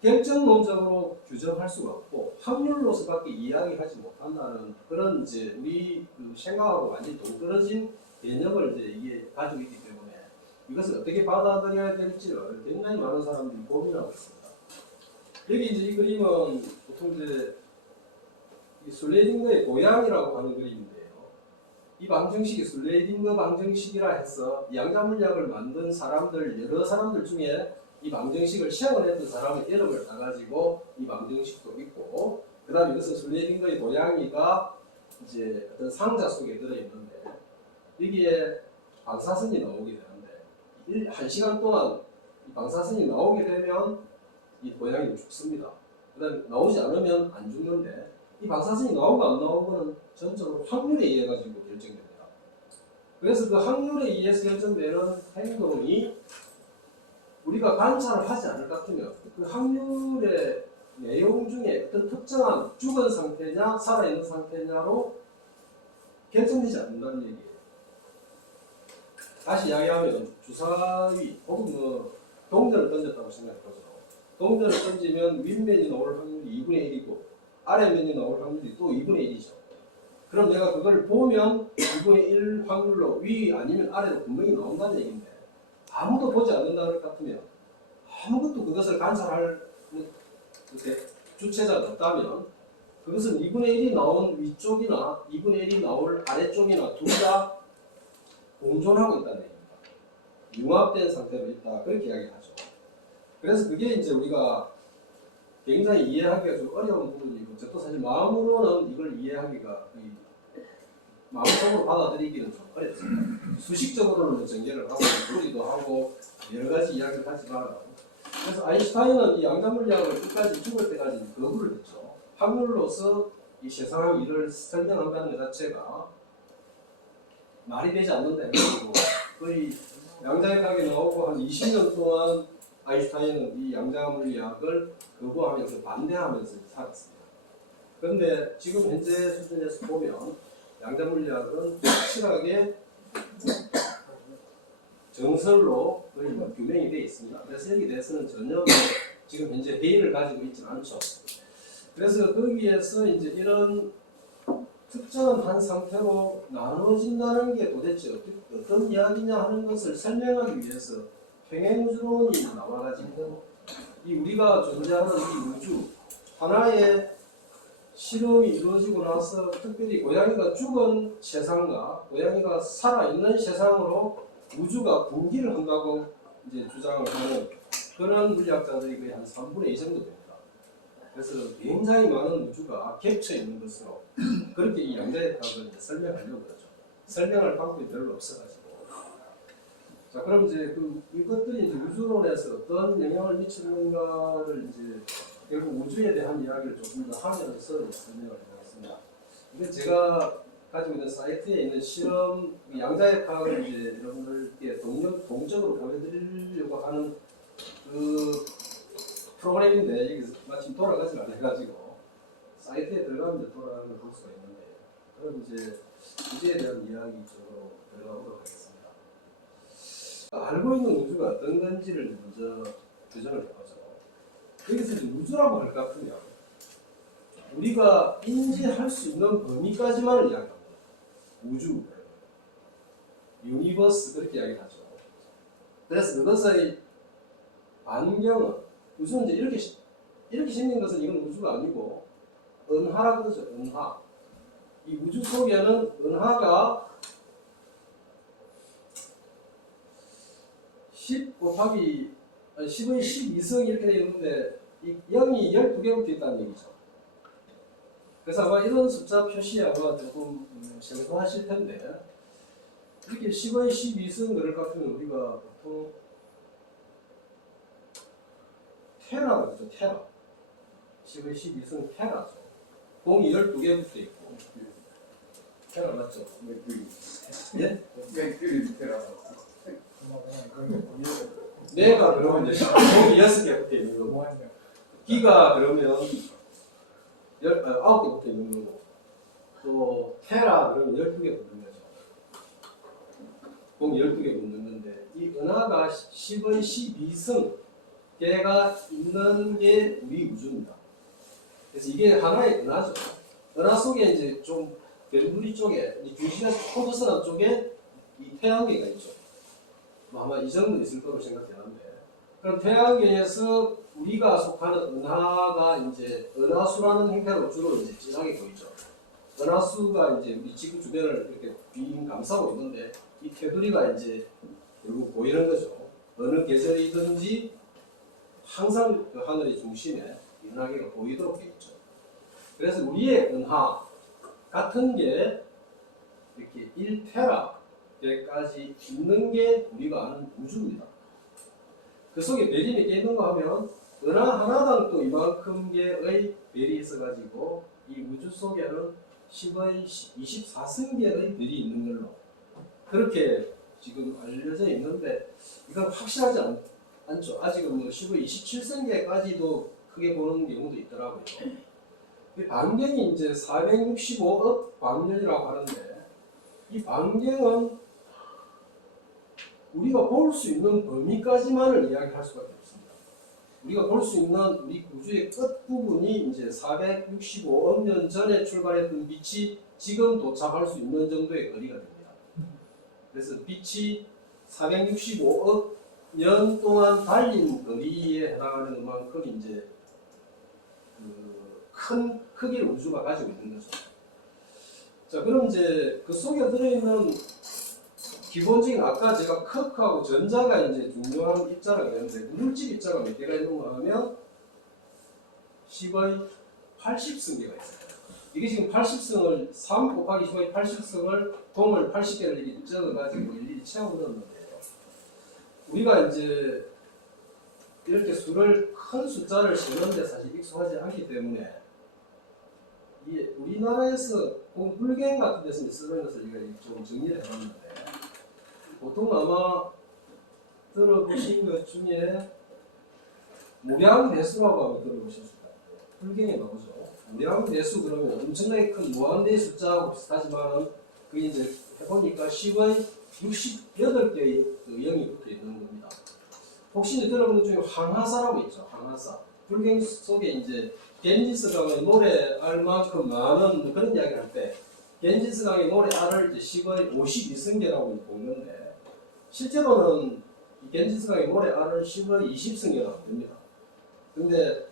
결정론적으로 규정할 수가 없고 확률로서밖에 이야기하지 못한다는 그런 이제 우리 그 생각하고 완전히 동떨어진 개념을 이제 이게 가지고 있기 때문에 이것을 어떻게 받아들여야 될지를 굉장히 많은 사람들이 고민하고 있습니다. 여기 이제 이 그림은 보통 이제 이 슬레이딩거의 고양이라고 하는 그림인데요. 이 방정식이 슬레이딩거 방정식이라 해서 양자물리학을 만든 사람들, 여러 사람들 중에 이 방정식을 시행을 했던 사람의 이름을 따가지고 이 방정식도 있고, 그 다음에 이것은 슬레이딩거의 고양이가 이제 어떤 상자 속에 들어있는데, 여기에 방사선이 나오게 되는데, 1시간 동안 이 방사선이 나오게 되면 이 고양이는 죽습니다. 그 다음에 나오지 않으면 안 죽는데, 이 방사선이 나오고 안 나오고는 전적으로 확률에 의해 가지고 결정됩니다. 그래서 그 확률에 의해서 결정되는 행동이 우리가 관찰을 하지 않을 것 같으면 그 확률의 내용 중에 어떤 특정한 죽은 상태냐 살아있는 상태냐로 결정되지 않는다는 얘기예요. 다시 이야기하면 주사위 혹은 뭐 동전을 던졌다고 생각해보죠. 동전을 던지면 윗면이 나올 확률이 2분의 1이고 아래면이 나올 확률이 또 2분의 1이죠. 그럼 내가 그걸 보면 2분의 1 확률로 위 아니면 아래로 분명히 나온다는 얘기인데, 아무도 보지 않는다는 것 같으면, 아무것도 그것을 관찰할 주체자가 없다면, 그것은 2분의 1이 나온 위쪽이나 2분의 1이 나올 아래쪽이나 둘 다 공존하고 있다는 얘기입니다. 융합된 상태로 있다, 그렇게 이야기하죠. 그래서 그게 이제 우리가 굉장히 이해하기가 좀 어려운 부분이고, 저도 사실 마음으로는 이걸 이해하기가, 마음속으로 받아들이기는 좀 어렵습니다. 수식적으로는 전개를 하고, 풀이도 하고, 여러 가지 이야기를 하지만, 그래서 아인슈타인은 이 양자물리학을 끝까지 죽을 때까지 거부를 했죠. 확률로서 이 세상의 일을 설명한다는 것 자체가 말이 되지 않는다. 그리고 거의 양자역학에 나오고 한 20년 동안 아인슈타인은 이 양자물리학을 거부하면서 반대하면서 살았습니다. 그런데 지금 현재 수준에서 보면 양자물리학은 확실하게 정설로 거의 규명이 되어 있습니다. 그래서 여기에 대해서는 전혀 지금 현재 회의를 가지고 있지는 않죠. 그래서 거기에서 이제 이런 특정한 한 상태로 나눠진다는 게 도대체 어떤 이야기냐 하는 것을 설명하기 위해서 평행우주론이 나와가지고 이 우리가 존재하는 이 우주 하나의 실험이 이루어지고 나서 특별히 고양이가 죽은 세상과 고양이가 살아있는 세상으로 우주가 분기를 한다고 이제 주장을 하는 그런 물리학자들이 거의 한 3분의 2 정도 됩니다. 그래서 굉장히 많은 우주가 겹쳐 있는 것으로 그렇게 이 양자역학을 설명하려고 그러죠. 설명할 방법이 별로 없어가지고. 자, 그럼 이제 이것들이 이제 우주론에서 어떤 영향을 미치는가를 이제 결국 우주에 대한 이야기를 조금 더 하면서 설명을 해보겠습니다. 이게 제가 가지고 있는 사이트에 있는 실험 양자역학을 이제 여러분들께 동적으로 보여드리려고 하는 그 프로그램인데 여기서 마침 돌아가지 않아가지고 사이트에 들어가면 돌아가는 걸 볼 수가 있는데, 그럼 이제 우주에 대한 이야기 쪽으로 들어가도록 하겠습니다. 알고 있는 우주가 어떤 건지를 먼저 교정을 해보죠. 여기서 이제 우주라고 할 것 같으면 우리가 인지할 수 있는 범위까지만을 이야기합니다. 우주, 유니버스 그렇게 이야기하죠. 그래서 그것의 반경은 우주는 이제 이렇게 생긴 것은 이건 우주가 아니고 은하라고 그러죠. 은하. 이 우주 속에는 은하가 10 곱하기 10의 12승 이렇게 되어 있는데 이 0이 12개부터 있다는 얘기죠. 그래서 아마 이런 숫자 표시 아마 조금 생소하실 텐데, 이렇게 10의 12승 그럴 것 같으면 우리가 보통 테라가 그죠. 테라. 10의 12승 테라죠. 공이 12개 붙어 있고. 테라 맞죠? 예? 내가 그러면 이제 공이 6개 붙어 있는 거고, 기가 그러면 9개 붙어 있는 거고, 또 테라 그러면 12개 붙는 거죠. 공이 12개 붙는 건데, 이 은하가 10의 12승 개가 있는 게 우리 우주입니다. 그래서 이게 하나의 은하죠. 은하 속에 이제 좀 별부리 쪽에, 규시에서 포도선한 쪽에 이 태양계가 있죠. 아마 이 정도 있을 거로 생각되는데, 그럼 태양계에서 우리가 속하는 은하가 이제 은하수라는 형태로 주로 이제 진하게 보이죠. 은하수가 이제 우리 지구 주변을 이렇게 빙 감싸고 있는데 이 테두리가 이제 결국 보이는 거죠. 어느 계절이든지 항상 그 하늘의 중심에 은하계가 보이도록 되어 있죠. 그래서 우리의 은하 같은 게 이렇게 1테라까지 있는 게 우리가 아는 우주입니다. 그 속에 별이 몇 개 있는가 하면 은하 하나당 또 이만큼 개의 별이 있어가지고 이 우주 속에는 10의 24승계의 별이 있는 걸로 그렇게 지금 알려져 있는데 이건 확실하지 않죠. 아직은 뭐 10의 27승계까지도 크게 보는 경우도 있더라고요. 반경이 이제 465억 광년이라고 하는데 이 반경은 우리가 볼 수 있는 범위까지만을 이야기할 수밖에 없습니다. 우리가 볼 수 있는 우리 우주의 끝 부분이 이제 465억 년 전에 출발했던 빛이 지금 도착할 수 있는 정도의 거리가 됩니다. 그래서 빛이 465억 년 동안 달린 거리에 해당하는 만큼 이제 큰 크기를 우주가 가지고 있는 거죠. 자, 그럼 이제 그 속에 들어있는 기본적인 아까 제가 컵하고 전자가 이제 중요한 입자라고 했는데 물질 입자가 몇 개가 있는가 하면 10의 80승계가 있어요. 이게 지금 80승을 3 곱하기 10의 80승을 동을 80개를 이렇게 적어가지고 일일이 채워 넣었는데요. 우리가 이제 이렇게 수를 큰 숫자를 세는데 사실 익숙하지 않기 때문에 이게 우리나라에서 물갱 같은 데서 쓰는 것을 우리가 좀 정리를 해봤는데 보통 아마 들어보신 것 중에 무량대수라고 하면 들어보셨을 거예요. 물갱에 나오죠. 무량대수 그러면 엄청나게 큰 무한대의 숫자하고 비슷하지만 그게 이제 해보니까 10의 68개의 그 0이 붙어 있는 겁니다. 혹시 이제 들어본 것 중에 황하사라고 있죠. 황하사. 불경 속에 이제 겐지스강의 모래알 만큼 많은 그런 이야기를 할 때 겐지스강의 모래알을 이제 10의 52승계라고 보는데 실제로는 이 겐지스강의 모래알을 10의 20승계라고 합니다. 근데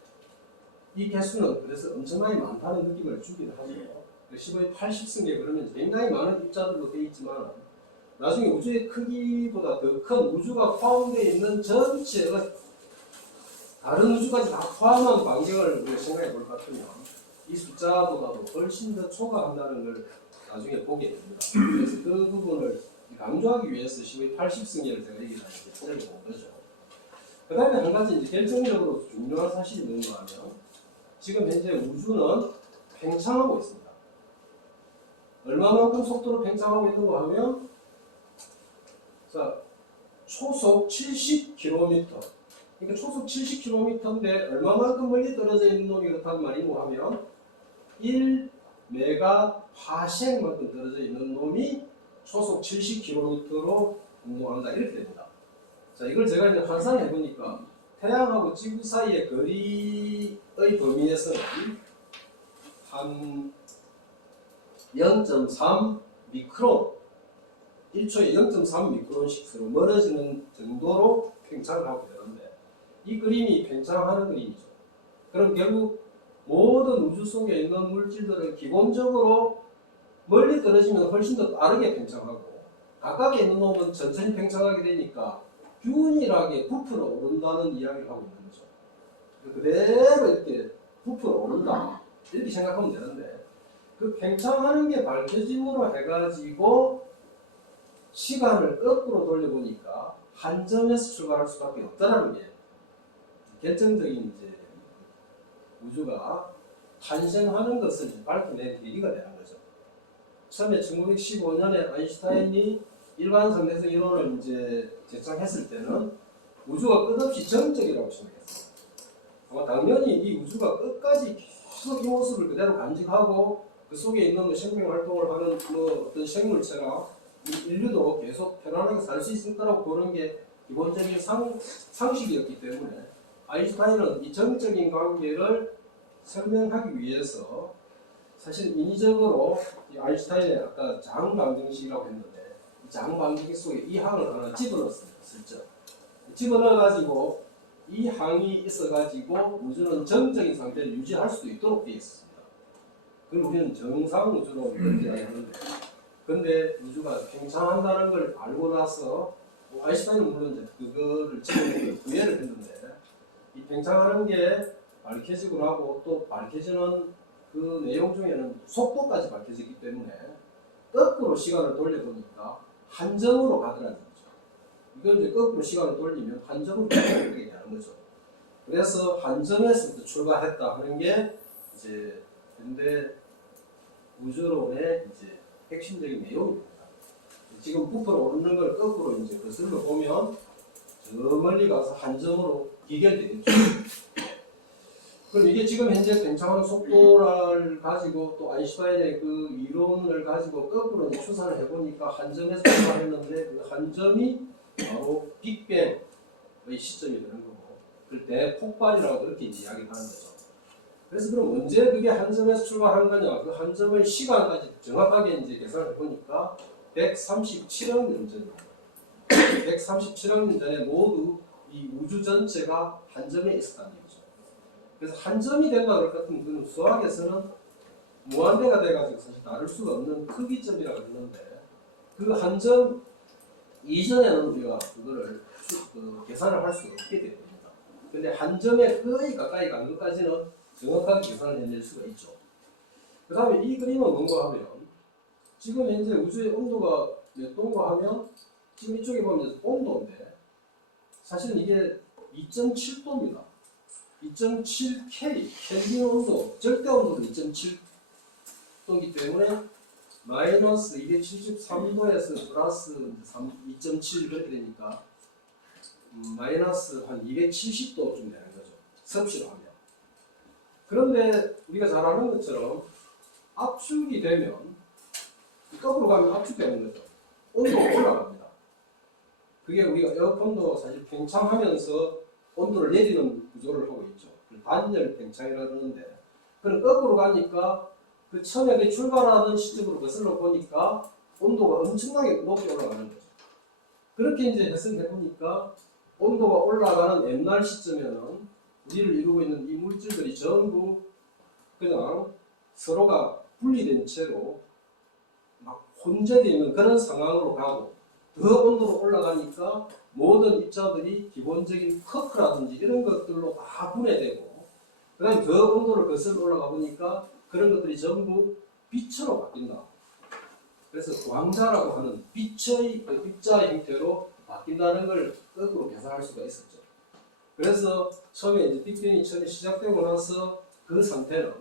이 개수는 그래서 엄청나게 많다는 느낌을 주기도 하죠. 10의 80승계 그러면 굉장히 많은 입자들로 되어 있지만 나중에 우주의 크기보다 더 큰 우주가 포함되어 있는 전체의 다른 우주까지 다 포함한 반경을 우리가 생각해 볼 것 같으면 이 숫자보다도 훨씬 더 초과한다는 걸 나중에 보게 됩니다. 그래서 그 부분을 강조하기 위해서 10의 80승계를 제가 여기다 이렇게 본 거죠. 그 다음에 한 가지 이제 결정적으로 중요한 사실이 뭔가 하면 지금 현재 우주는 팽창하고 있습니다. 얼마만큼 속도로 팽창하고 있는가 하면 자, 초속 70km 그러니까 초속 70km인데 얼마만큼 멀리 떨어져 있는 놈이 그렇다는 말이고 하면 1메가파섹만큼 떨어져 있는 놈이 초속 70km로 운동한다 이렇게 됩니다. 자, 이걸 제가 이제 환산해 보니까 태양하고 지구 사이의 거리의 범위에서는 한 0.3 미크론 1초에 0.3 미크론씩 서로 멀어지는 정도로 팽창을 하고 되는데 이 그림이 팽창하는 그림이죠. 그럼 결국 모든 우주 속에 있는 물질들은 기본적으로 멀리 떨어지면 훨씬 더 빠르게 팽창하고 가깝게 있는 놈은 천천히 팽창하게 되니까 균일하게 부풀어 오른다는 이야기를 하고 있는 거죠. 그대로 이렇게 부풀어 오른다 이렇게 생각하면 되는데 그 팽창하는 게 밝혀짐으로 해가지고 시간을 거꾸로 돌려보니까 한 점에서 출발할 수밖에 없다는 게 결정적인 이제 우주가 탄생하는 것을 밝혀낸 계기가 되는 거죠. 처음에 1915년에 아인슈타인이 일반 상대성 이론을 이제 제창했을 때는 우주가 끝없이 정적이라고 생각했어요. 아마 당연히 이 우주가 끝까지 계속 이 모습을 그대로 간직하고 그 속에 있는 생명 활동을 하는 어떤 생물체가 인류도 계속 편안하게 살 수 있을 거라고 보는 게 기본적인 상식이었기 때문에 아인슈타인은 이 정적인 관계를 설명하기 위해서 사실 인위적으로 이 아인슈타인의 아까 장방정식이라고 했는데 이 장방정식 속에 이 항을 하나 집어넣었습니다. 슬쩍 집어넣어가지고 이 항이 있어가지고 우주는 정적인 상태를 유지할 수도 있도록 되어 있습니다. 그걸 우리는 정상 우주로 그렇게 하는데, 근데 우주가 팽창한다는 걸 알고 나서 아인슈타인은 물론 이제 그거를 지금 구애를 했는데, 이 팽창하는 게 밝혀지고 나고 또 밝혀지는 그 내용 중에는 속도까지 밝혀지기 때문에 거꾸로 시간을 돌려보니까 한점으로 가더라는 거죠. 이건 이제 거꾸로 시간을 돌리면 한점으로 가게 되는 거죠. 그래서 한점에서부터 출발했다 하는 게 이제 현대 우주론의 이제 핵심적인 내용입니다. 지금 부풀어 오르는 걸 거꾸로 이제 거슬러 보면 저 멀리 가서 한 점으로 기결되겠죠. 그럼 이게 지금 현재 팽창하는 속도를 가지고 또 아인슈타인의 그 이론을 가지고 거꾸로 이제 추산을 해보니까 한 점에서 출발했는데 그 한 점이 바로 빅뱅의 시점이 되는 거고, 그걸 대폭발이라고 그렇게 이야기를 하는 거죠. 그래서 그럼 언제 그게 한 점에서 출발한 거냐? 그 한 점의 시간까지 정확하게 이제 계산을 해보니까 137억 년 전입니다. 137억 년 전에 모두 이 우주 전체가 한 점에 있었다는 얘기죠. 그래서 한 점이 된다 그럴 것 같으면 그건 수학에서는 무한대가 돼가지고 사실 다룰 수가 없는 크기점이라고 했는데, 그 한 점 이전에는 우리가 그거를 계산을 할 수 없게 됩니다. 근데 한 점에 거의 가까이 간 것까지는 정확하게 계산을 해낼 수가 있죠. 그 다음에 이 그림은 뭔가 하면, 지금 현재 우주의 온도가 몇 도인가 하면, 지금 이쪽에 보면 온도인데, 사실은 이게 2.7도입니다. 2.7K, 켈빈 온도, 절대 온도는 2.7도이기 때문에 마이너스 273도에서 플러스 2.7 그렇게 되니까 마이너스 한 270도쯤 되는 거죠. 섭씨로 하면. 그런데 우리가 잘 아는 것처럼 압축이 되면 거꾸로 가면 압축되는 거죠. 온도가 올라갑니다. 그게 우리가 에어컨도 사실 팽창하면서 온도를 내리는 구조를 하고 있죠. 단열 팽창이라고 그러는데, 그럼 거꾸로 가니까 그 처음에 그 출발하는 시점으로 거슬러 보니까 온도가 엄청나게 높게 올라가는 거죠. 그렇게 이제 해석해 보니까 온도가 올라가는 옛날 시점에는 우리를 이루고 있는 이 물질들이 전부 그냥 서로가 분리된 채로 막 혼재되어 있는 그런 상황으로 가고, 더 온도로 올라가니까 모든 입자들이 기본적인 커크라든지 이런 것들로 다 분해되고, 그 다음에 더 온도를 거슬러 올라가 보니까 그런 것들이 전부 빛으로 바뀐다. 그래서 광자라고 하는 빛의 입자의 형태로 바뀐다는 걸 거꾸로 계산할 수가 있었죠. 그래서 처음에 이제 빅뱅이 처음에 시작되고 나서 그 상태는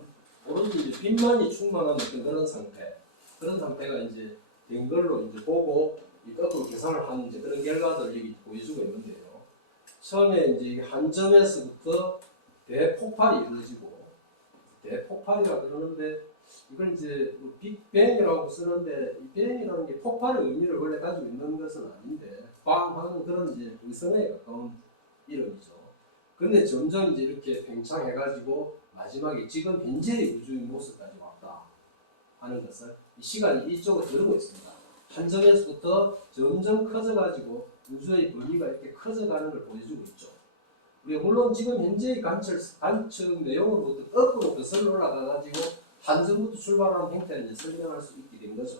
오로지 이제 빛만이 충만한 어떤 그런 상태, 그런 상태가 이제 된 걸로 이제 보고 이 거꾸로 계산을 하는 이제 그런 결과들을 여기 보여주고 있는데요. 처음에 이제 한 점에서부터 대폭발이 이루어지고, 대폭발이라 그러는데 이걸 이제 빅뱅이라고 쓰는데, 이 뱅이라는 게 폭발의 의미를 원래 가지고 있는 것은 아닌데 빵 하는 그런 이제 의성에 가까운 이름이죠. 근데 점점 이제 이렇게 팽창해가지고 마지막에 지금 현재의 우주의 모습까지 왔다 하는 것을 이 시간이 이쪽으로 흐르고 있습니다. 한 점에서부터 점점 커져가지고 우주의 범위가 이렇게 커져가는 걸 보여주고 있죠. 우리가 물론 지금 현재의 관측 내용으로부터 거꾸로 거슬러 올라가가지고 한 점부터 출발하는 형태를 이제 설명할 수 있게 된 거죠.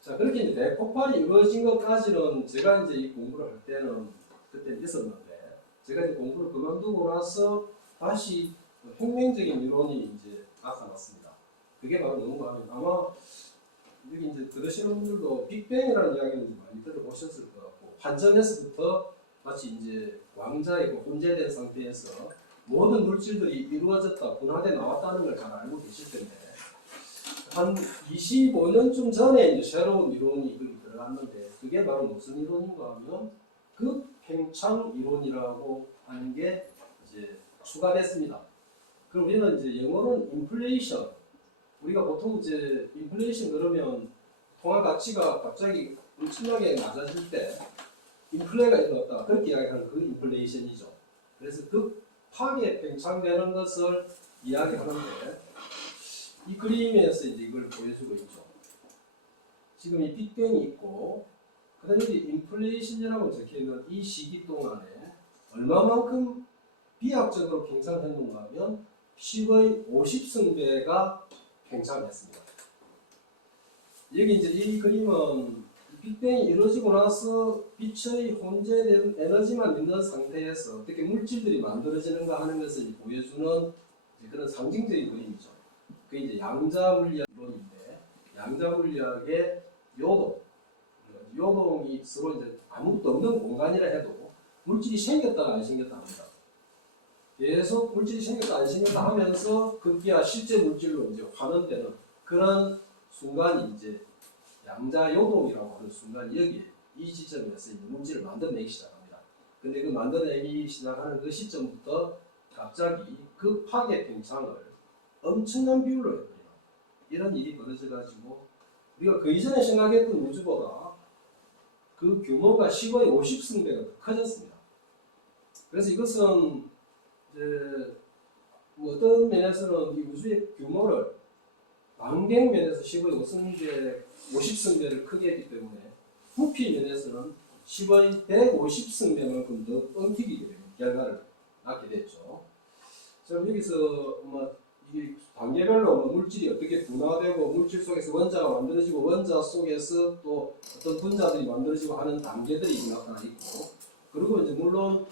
자, 그렇게 이제 대폭발이 이루어진 것까지는 제가 이제 이 공부를 할 때는 그때 있었는데, 제가 이제 공부를 그만두고 나서 다시 혁명적인 이론이 이제 나타났습니다. 그게 바로 뭔가 하면, 아마 여기 이제 들으시는 분들도 빅뱅이라는 이야기는 많이 들어보셨을 것 같고, 한 점에서부터 마치 이제 광자이고 혼재된 상태에서 모든 물질들이 이루어졌다, 분화돼 나왔다는 걸 잘 알고 계실 텐데, 한 25년쯤 전에 이제 새로운 이론이 거기 들어갔는데, 그게 바로 무슨 이론인가 하면 극팽창 이론이라고 하는 게 이제 추가됐습니다. 그럼 우리는 이제 영어는 인플레이션, 우리가 보통 이제 인플레이션 그러면 통화 가치가 갑자기 엄청나게 낮아질 때 인플레가 일어났다, 그렇게 이야기하는 그 인플레이션이죠. 그래서 급하게 팽창되는 것을 이야기하는데, 이 그림에서 이제 이걸 보여주고 있죠. 지금 이 빅뱅이 있고, 그 다음에 인플레이션이라고 적혀있는 이 시기 동안에 얼마만큼 비약적으로 팽창했는가 하면 10의 50승배가 팽창했습니다. 여기 이제 이 그림은 빅뱅이 이루어지고 나서 빛의 혼재된 에너지만 있는 상태에서 어떻게 물질들이 만들어지는가 하는 것을 보여주는 그런 상징적인 그림이죠. 그게 이제 양자 물리학 이론인데, 양자 물리학의 요동이 서로 이제 아무것도 없는 공간이라 해도 물질이 생겼다가 안 생겼다 합니다. 계속 물질이 생겼다 안 생겼다 하면서 급기야 실제 물질로 이제 환원되는 그런 순간이 이제 양자 요동이라고 하는 순간이 여기 이 지점에서 이제 물질을 만들어내기 시작합니다. 근데 그 만들어내기 시작하는 그 시점부터 갑자기 급하게 팽창을 엄청난 비율로 해버려요. 이런 일이 벌어져가지고 우리가 그 이전에 생각했던 우주보다 그 규모가 10의 50승배가 더 커졌습니다. 그래서 이것은 이제 뭐 어떤 면에서는 이 우주의 규모를 반경 면에서 10의 50승배를 크게 했기 때문에 부피 면에서는 10의 150승배만큼 더 엉키게 되는 결과를 낳게 됐죠. 자, 여기서 이 단계별로 물질이 어떻게 분화되고 물질 속에서 원자가 만들어지고 원자 속에서 또 어떤 분자들이 만들어지고 하는 단계들이 나타나 있고, 그리고 이제 물론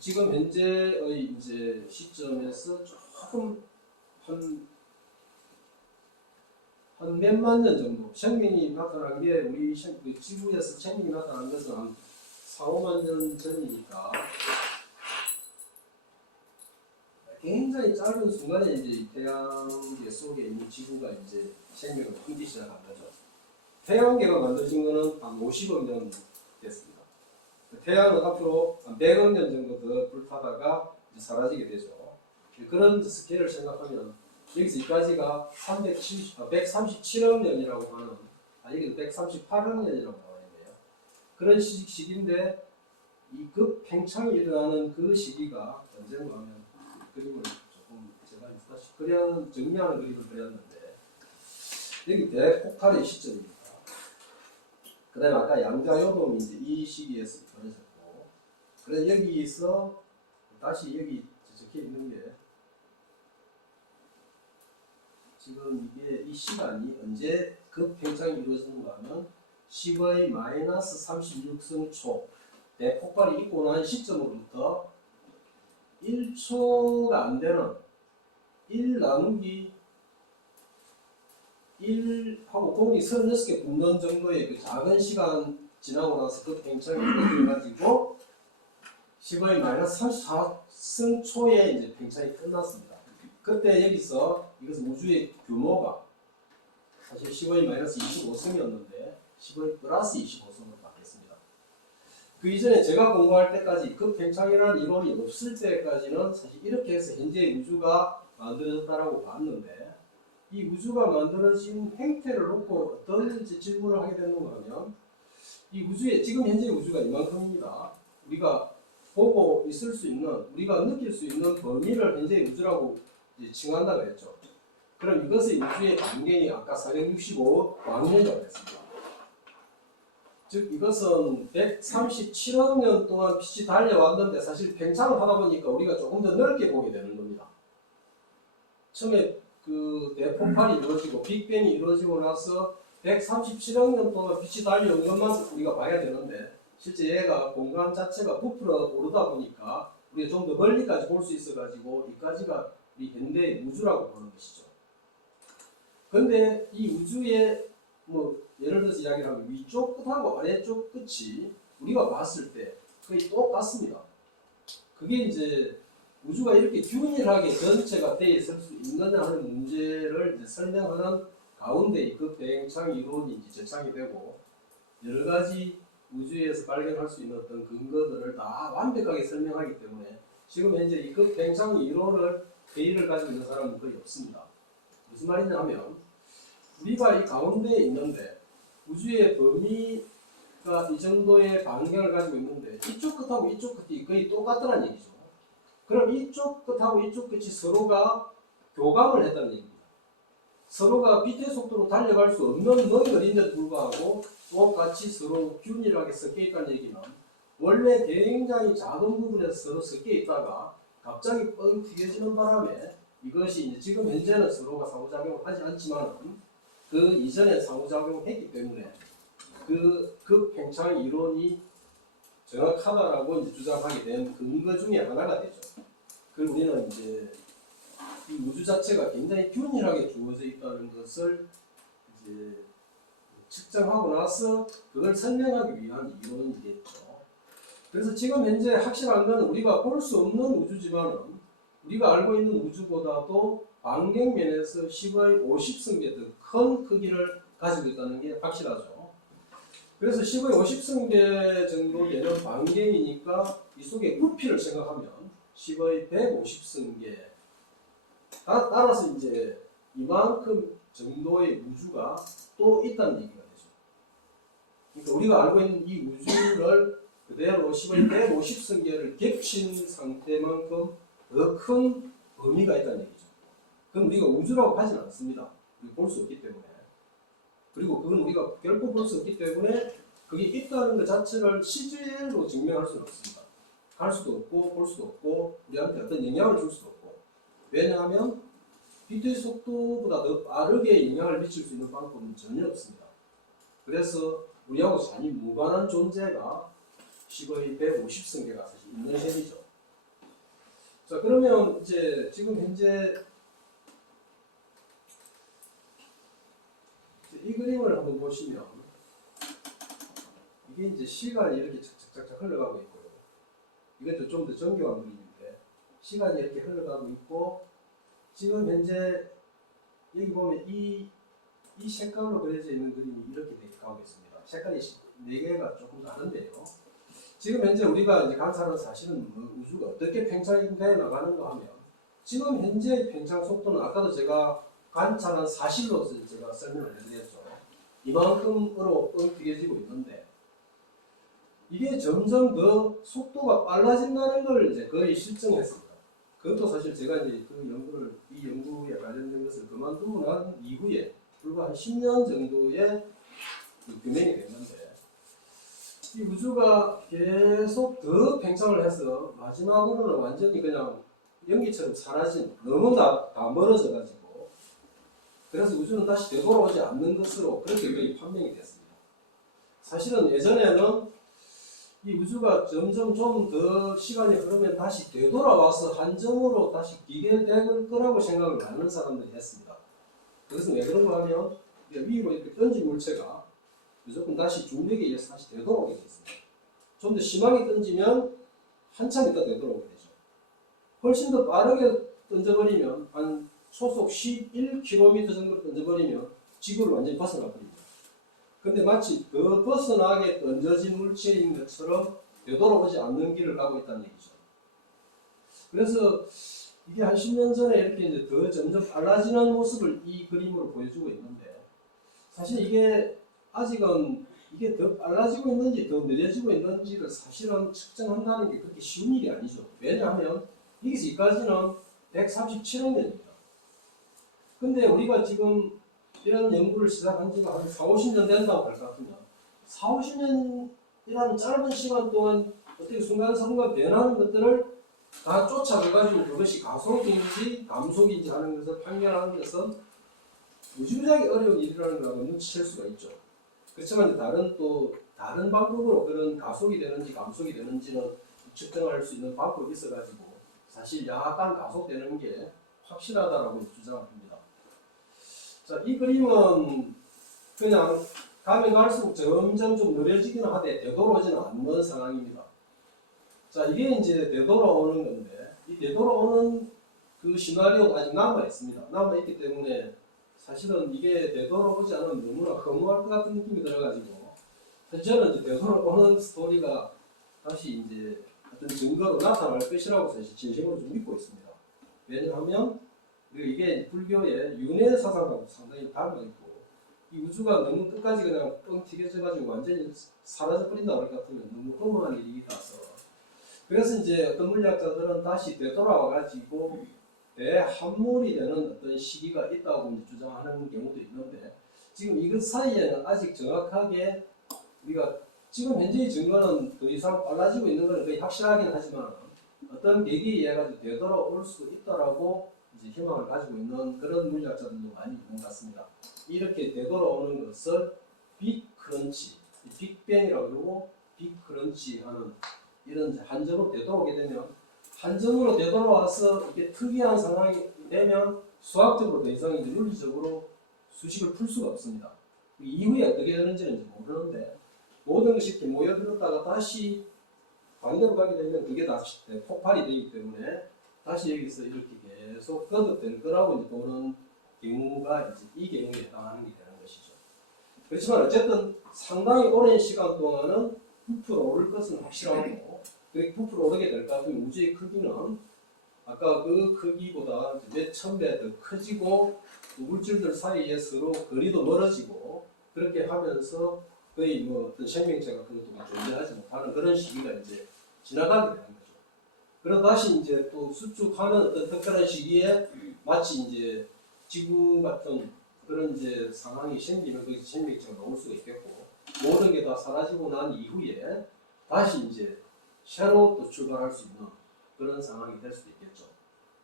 지금 현재의 이제 시점에서 조금 한 몇만 년 정도 생명이 나타난 게 우리 그 지구에서 생명이 나타난 것은 한 4, 5만 년 전이니까 굉장히 짧은 순간에 이제 태양계 속에 있는 지구가 이제 생명을 풍기 시작한 거죠. 태양계가 만들어진 거는 한 50억 년 됐습니다. 태양은 앞으로 한 100억 년 정도 더 불타다가 이제 사라지게 되죠. 그런 스케일을 생각하면 여기서 여기까지가 137억 년이라고 하는, 여기도 138억 년이라고 나와 있네요. 그런 시기인데 이 급팽창이 일어나는 그 시기가 언젠가 하면 그림을 조금 제가 다시 정리하는 그림을 그렸는데, 여기 대폭발의 시점입니다. 그 다음에 아까 양자요동이 이제 이 시기에서 벌어졌고, 그래서 여기서 다시 여기 적혀 있는 게 지금 이게 이 시간이 언제 급팽창이 이루어지는가 하면 10의 마이너스 36승 초 대폭발이 있고 난 시점으로부터 1초가 안 되는 1 나누기 1하고 공이 36개 붙는 정도의 그 작은 시간 지나고 나서 그 팽창이 이루어져가지고 10의 마이너스 34승 초에 이제 팽창이 끝났습니다. 그때 여기서 이것은 우주의 규모가 사실 10의 마이너스 25승이었는데 10의 플러스 25승으로 바뀌었습니다. 그 이전에 제가 공부할 때까지 그 팽창이라는 이론이 없을 때까지는 사실 이렇게 해서 현재의 우주가 만들어졌다라고 봤는데, 이 우주가 만들어진 행태를 놓고 어떤 질문을 하게 되는가 하면, 이 우주의 지금 현재의 우주가 이만큼입니다. 우리가 보고 있을 수 있는, 우리가 느낄 수 있는 범위를 현재의 우주라고 칭한다고 했죠. 그럼 이것의 우주의 반경이 아까 465 광년이라고 했습니다. 즉 이것은 137억 년 동안 빛이 달려왔는데 사실 팽창을 하다 보니까 우리가 조금 더 넓게 보게 되는 겁니다. 처음에 그 대폭발이 이루어지고 빅뱅이 이루어지고 나서 137억 년 동안 빛이 달려온 것만 우리가 봐야 되는데, 실제 얘가 공간 자체가 부풀어 오르다 보니까 우리가 좀 더 멀리까지 볼 수 있어가지고 이까지가 우리 현대의 우주라고 보는 것이죠. 근데 이 우주의 예를 들어서 이야기를 하면 위쪽 끝하고 아래쪽 끝이 우리가 봤을 때 거의 똑같습니다. 그게 이제 우주가 이렇게 균일하게 전체가 되어 있을 수 있느냐 하는 문제를 이제 설명하는 가운데 그 팽창 이론이 이제 제창이 되고, 여러 가지 우주에서 발견할 수 있는 어떤 근거들을 다 완벽하게 설명하기 때문에 지금 현재 이 팽창 이론을 회의를 가지고 있는 사람은 거의 없습니다. 무슨 말이냐 하면, 우리가 이 가운데에 있는데 우주의 범위가 이 정도의 반경을 가지고 있는데 이쪽 끝하고 이쪽 끝이 거의 똑같다는 얘기죠. 그럼 이쪽 끝하고 이쪽 끝이 서로가 교감을 했다는 얘기입니다. 서로가 빛의 속도로 달려갈 수 없는 멍들인데도 불구하고 똑같이 서로 균일하게 섞여 있다는 얘기는 원래 굉장히 작은 부분에서 서로 섞여 있다가 갑자기 뻥 튀겨지는 바람에 이것이 이제 지금 현재는 서로가 상호작용을 하지 않지만 그 이전에 상호작용을 했기 때문에 그 팽창 이론이 정확하다라고 이제 주장하게 된 근거 중에 하나가 되죠. 그리고 우리는 이제 이 우주 자체가 굉장히 균일하게 주어져 있다는 것을 이제 측정하고 나서 그걸 설명하기 위한 이론이겠죠. 그래서 지금 현재 확실한 건 우리가 볼 수 없는 우주지만은 우리가 알고 있는 우주보다도 반경면에서 10의 50승계 더 큰 크기를 가지고 있다는 게 확실하죠. 그래서 10의 50승계 정도 되는 반경이니까 이 속에 부피를 생각하면 10의 150승계 따라서 이제 이만큼 정도의 우주가 또 있다는 얘기가 되죠. 그러니까 우리가 알고 있는 이 우주를 그대로 10의 150승계를 겹친 상태만큼 더 큰 범위가 있다는 얘기죠. 그건 우리가 우주라고 하진 않습니다. 볼 수 없기 때문에. 그리고 그건 우리가 결코 볼 수 없기 때문에 그게 있다는 것 자체를 실질로 증명할 수는 없습니다. 할 수도 없고 볼 수도 없고 우리한테 어떤 영향을 줄 수도 없고. 왜냐하면 빛의 속도보다 더 빠르게 영향을 미칠 수 있는 방법은 전혀 없습니다. 그래서 우리하고 전혀 무관한 존재가 10의 150승계가 사실 있는 셈이죠. 자, 그러면 이제 지금 현재 이 그림을 한번 보시면 이게 이제 시간이 이렇게 착착착 흘러가고 있고요. 이것도 좀 더 정교한 그림인데 시간이 이렇게 흘러가고 있고 지금 현재 여기 보면 이 색깔로 그려져 있는 그림이 이렇게 가고 있습니다. 색깔이 4개가 조금 다른데요. 지금 현재 우리가 이제 관찰하는 사실은 우주가 어떻게 팽창이 돼 나가는가 하면 지금 현재의 팽창 속도는 아까도 제가 관찰한 사실로서 제가 설명을 해드렸죠. 이만큼으로 뻥튀겨지고 있는데 이게 점점 더 속도가 빨라진다는 걸 이제 거의 실증했습니다. 그것도 사실 제가 이제 이 연구에 관련된 것을 그만두고 난 이후에 불과 한 10년 정도의 규명이 됐는데 이 우주가 계속 더 팽창을 해서 마지막으로는 완전히 그냥 연기처럼 사라진 너무 다 멀어져 가지고 그래서 우주는 다시 되돌아오지 않는 것으로 그렇게 거의 판명이 됐습니다. 사실은 예전에는 이 우주가 점점 좀 더 시간이 흐르면 다시 되돌아와서 한점으로 다시 기계될 거라고 생각을 많은 사람들이 했습니다. 그것은 왜 그런가 하면 위로 이렇게 던진 물체가 무조건 다시 중력에 의해서 다시 되돌아오게 되어 있습니다. 좀 더 심하게 던지면 한참 있다 되돌아오게 되죠. 훨씬 더 빠르게 던져버리면 한 초속 11km 정도 던져버리면 지구를 완전히 벗어나 버립니다. 근데 마치 더 벗어나게 던져진 물체인 것처럼 되돌아오지 않는 길을 가고 있다는 얘기죠. 그래서 이게 한 10년 전에 이렇게 이제 더 점점 빨라지는 모습을 이 그림으로 보여주고 있는데 사실 이게 아직은 이게 더 빨라지고 있는지 더 느려지고 있는지를 사실은 측정한다는 게 그렇게 쉬운 일이 아니죠. 왜냐하면 여기서 여기까지는 137억 년입니다. 근데 우리가 지금 이런 연구를 시작한 지가 한 4, 50년 된다고 할 것 같으면 4, 50년이라는 짧은 시간 동안 어떻게 순간순간 변하는 것들을 다 쫓아가가지고 그것이 가속인지 감속인지 하는 것을 판별하는 것은 무지무지하게 어려운 일이라는 걸 눈치챌 수가 있죠. 그렇지만 다른 방법으로 그런 가속이 되는지 감속이 되는지는 측정할 수 있는 방법이 있어가지고 사실 약간 가속되는 게 확실하다라고 주장합니다. 자, 이 그림은 그냥 가면 갈수록 점점 좀 느려지기는 하되 되돌아오지는 않는 상황입니다. 자, 이게 이제 되돌아오는 건데 이 되돌아오는 그 시나리오가 아직 남아 있습니다. 남아 있기 때문에 사실은 이게 되돌아오지 않으면 너무나 허무할 것 같은 느낌이 들어가지고 사실 저는 이제 되돌아오는 스토리가 다시 이제 어떤 증거로 나타날 것이라고 사실 진심으로 좀 믿고 있습니다. 왜냐하면 이게 불교의 윤회 사상하고 상당히 닮아 있고 이 우주가 너무 끝까지 그냥 뻥 튀겨져가지고 완전히 사라져 버린다고 할 것 같으면 너무 허무한 일이라서 그래서 이제 어떤 물리학자들은 다시 되돌아와가지고 대함몰이 되는 어떤 시기가 있다고 주장하는 경우도 있는데 지금 이것 사이에는 아직 정확하게 우리가 지금 현재의 증거는 더 이상 빨라지고 있는 것은 거의 확실하긴 하지만 어떤 계기에 의해 가지고 되돌아올 수 있다라고 이제 희망을 가지고 있는 그런 물리학자들도 많이 있는 것 같습니다. 이렇게 되돌아오는 것을 빅크런치, 빅뱅이라고 그러고 빅크런치 하는 이런 이제 한점으로 되돌아오게 되면 한점으로 되돌아와서 이게 특이한 상황이 되면 수학적으로 더 이상 이제 물리적으로 수식을 풀 수가 없습니다. 이후에 어떻게 되는지는 모르는데 모든 것이 이렇게 모여들었다가 다시 반대로 가게 되면 그게 다시 폭발이 되기 때문에 다시 여기서 이렇게 계속 거듭될 거라고 이제 보는 경우가 이제 이 경우에 해당하는 게 되는 것이죠. 그렇지만 어쨌든 상당히 오랜 시간 동안은 부풀어 오를 것은 확실하고 그 부풀어 오르게 될 것 같으면 우주의 크기는 아까 그 크기보다 몇 천 배 더 커지고 물질들 사이에 서로 거리도 멀어지고 그렇게 하면서 거의 뭐 어떤 생명체 같은 것도 존재하지 못하는 그런 시기가 이제 지나가게 되는 거죠. 그러다 다시 이제 또 수축하는 어떤 특별한 시기에 마치 이제 지구 같은 그런 이제 상황이 생기면 거기서 생명체가 나올 수가 있겠고 모든 게 다 사라지고 난 이후에 다시 이제 새로 또 출발할 수 있는 그런 상황이 될 수도 있겠죠.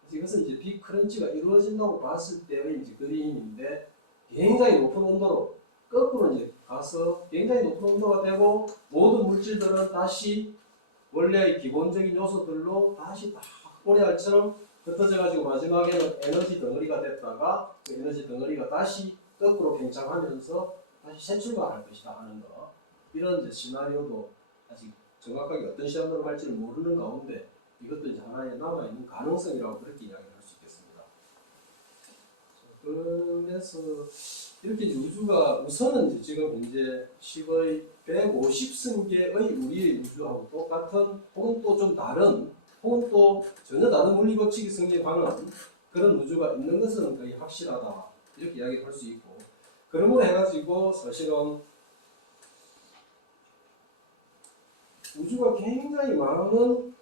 그래서 이것은 이제 빅크런치가 이루어진다고 봤을 때의 이제 그림인데 굉장히 높은 온도로 거꾸로 이제 가서 굉장히 높은 온도가 되고 모든 물질들은 다시 원래의 기본적인 요소들로 다시 딱 꼬리알처럼 흩어져 가지고 마지막에는 에너지 덩어리가 됐다가 그 에너지 덩어리가 다시 거꾸로 팽창하면서 다시 새 출발할 것이다 하는 거 이런 이제 시나리오도 아직 정확하게 어떤 시나리오로 갈지는 모르는 가운데 이것도 이제 하나의 남아있는 가능성이라고 그렇게 이야기할 수 있겠습니다. 그래서 이렇게 이제 우주가 우선은 이제 지금 현재 10의 150승계의 우리의 우주하고 똑같은 혹은 또 좀 다른 혹은 또 전혀 다른 물리 법칙이 성립하는 그런 우주가 있는 것은 거의 확실하다 이렇게 이야기할 수 있고 그러므로 해가지고 사실은 우주가 굉장히 많은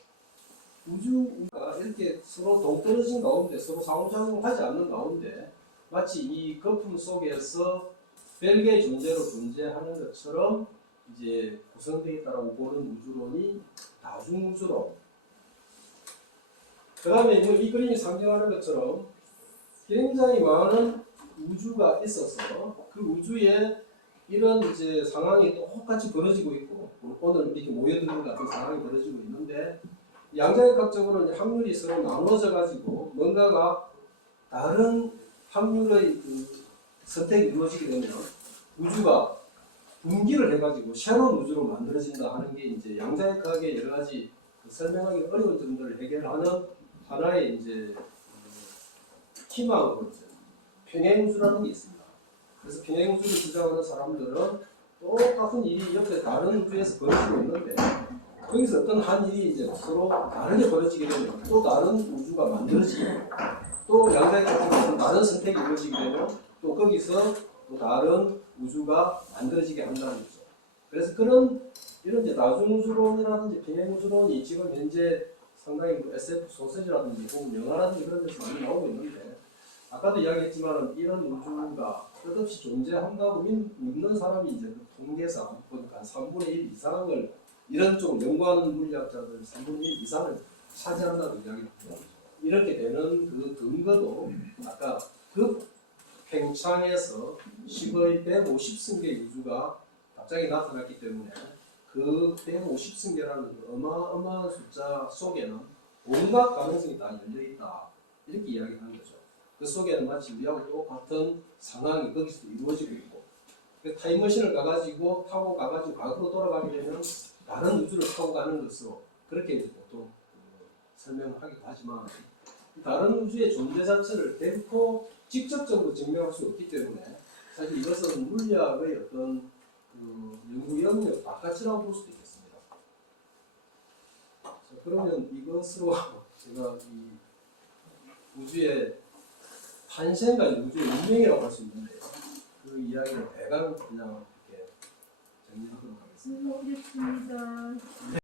우주가 이렇게 서로 동떨어진 가운데 서로 상호작용하지 않는 가운데 마치 이 거품 속에서 별개의 존재로 존재하는 것처럼 이제 구성되어 있다고 보는 우주론이 다중우주론. 그 다음에 이 그림이 상징하는 것처럼 굉장히 많은 우주가 있어서 그 우주에 이런 이제 상황이 똑같이 벌어지고 있고 오늘 이렇게 모여드는 같은 상황이 벌어지고 있는데 양자역학적으로 이제 확률이 서로 나누어져 가지고 뭔가가 다른 확률의 그 선택이 이루어지게 되면 우주가 분기를 해가지고 새로운 우주로 만들어진다 하는 게 이제 양자역학의 여러 가지 설명하기 어려운 점들을 해결하는 하나의 이제 희망으로 평행우주라는 게 있습니다. 그래서 평행우주를 주장하는 사람들은 똑같은 일이 옆에 다른 우주에서 벌어지고 있는데 거기서 어떤 한 일이 이제 서로 다르게 벌어지게 되면 또 다른 우주가 만들어지고 또 양자역학적으로 다른 선택이 이루어지게 되면 또 거기서 또 다른 우주가 만들어지게 한다는 거죠. 그래서 이런 이제 다중우주론이라든지 평행우주론이 지금 현재 상당히 SF 소설이라든지 혹은 영화라든지 그런 데서 많이 나오고 있는데 아까도 이야기했지만 이런 우주가 끝없이 존재한다고 믿는 사람이 이제 통계상 보니까 한 3분의 1 이상을 이런 쪽을 연구하는 물리학자들 3분의 1 이상을 차지한다고 이야기합니다. 이렇게 되는 그 근거도 아까 극팽창에서 10의 150승계의 우주가 갑자기 나타났기 때문에 그 150승계라는 어마어마한 숫자 속에는 온갖 가능성이 다 열려있다 이렇게 이야기하는 거죠. 그 속에는 마치 우리하고 똑같은 상황이 거기서 이루어지고 있고 그 타임머신을 타고 가가지고 과거로 돌아가게 되면 다른 우주를 타고 가는 것으로 그렇게 이제 보통 설명하기도 하지만 다른 우주의 존재 자체를 결코 직접적으로 증명할 수 없기 때문에 사실 이것은 물리학의 어떤 그 연구 영역 바깥이라고 볼 수도 있겠습니다. 자, 그러면 이것으로 제가 이 우주의 탄생과 우주의 운명이라고 할 수 있는데 그 이야기를 대강 그냥 이렇게 정리하도록 하겠습니다. 수고하셨습니다.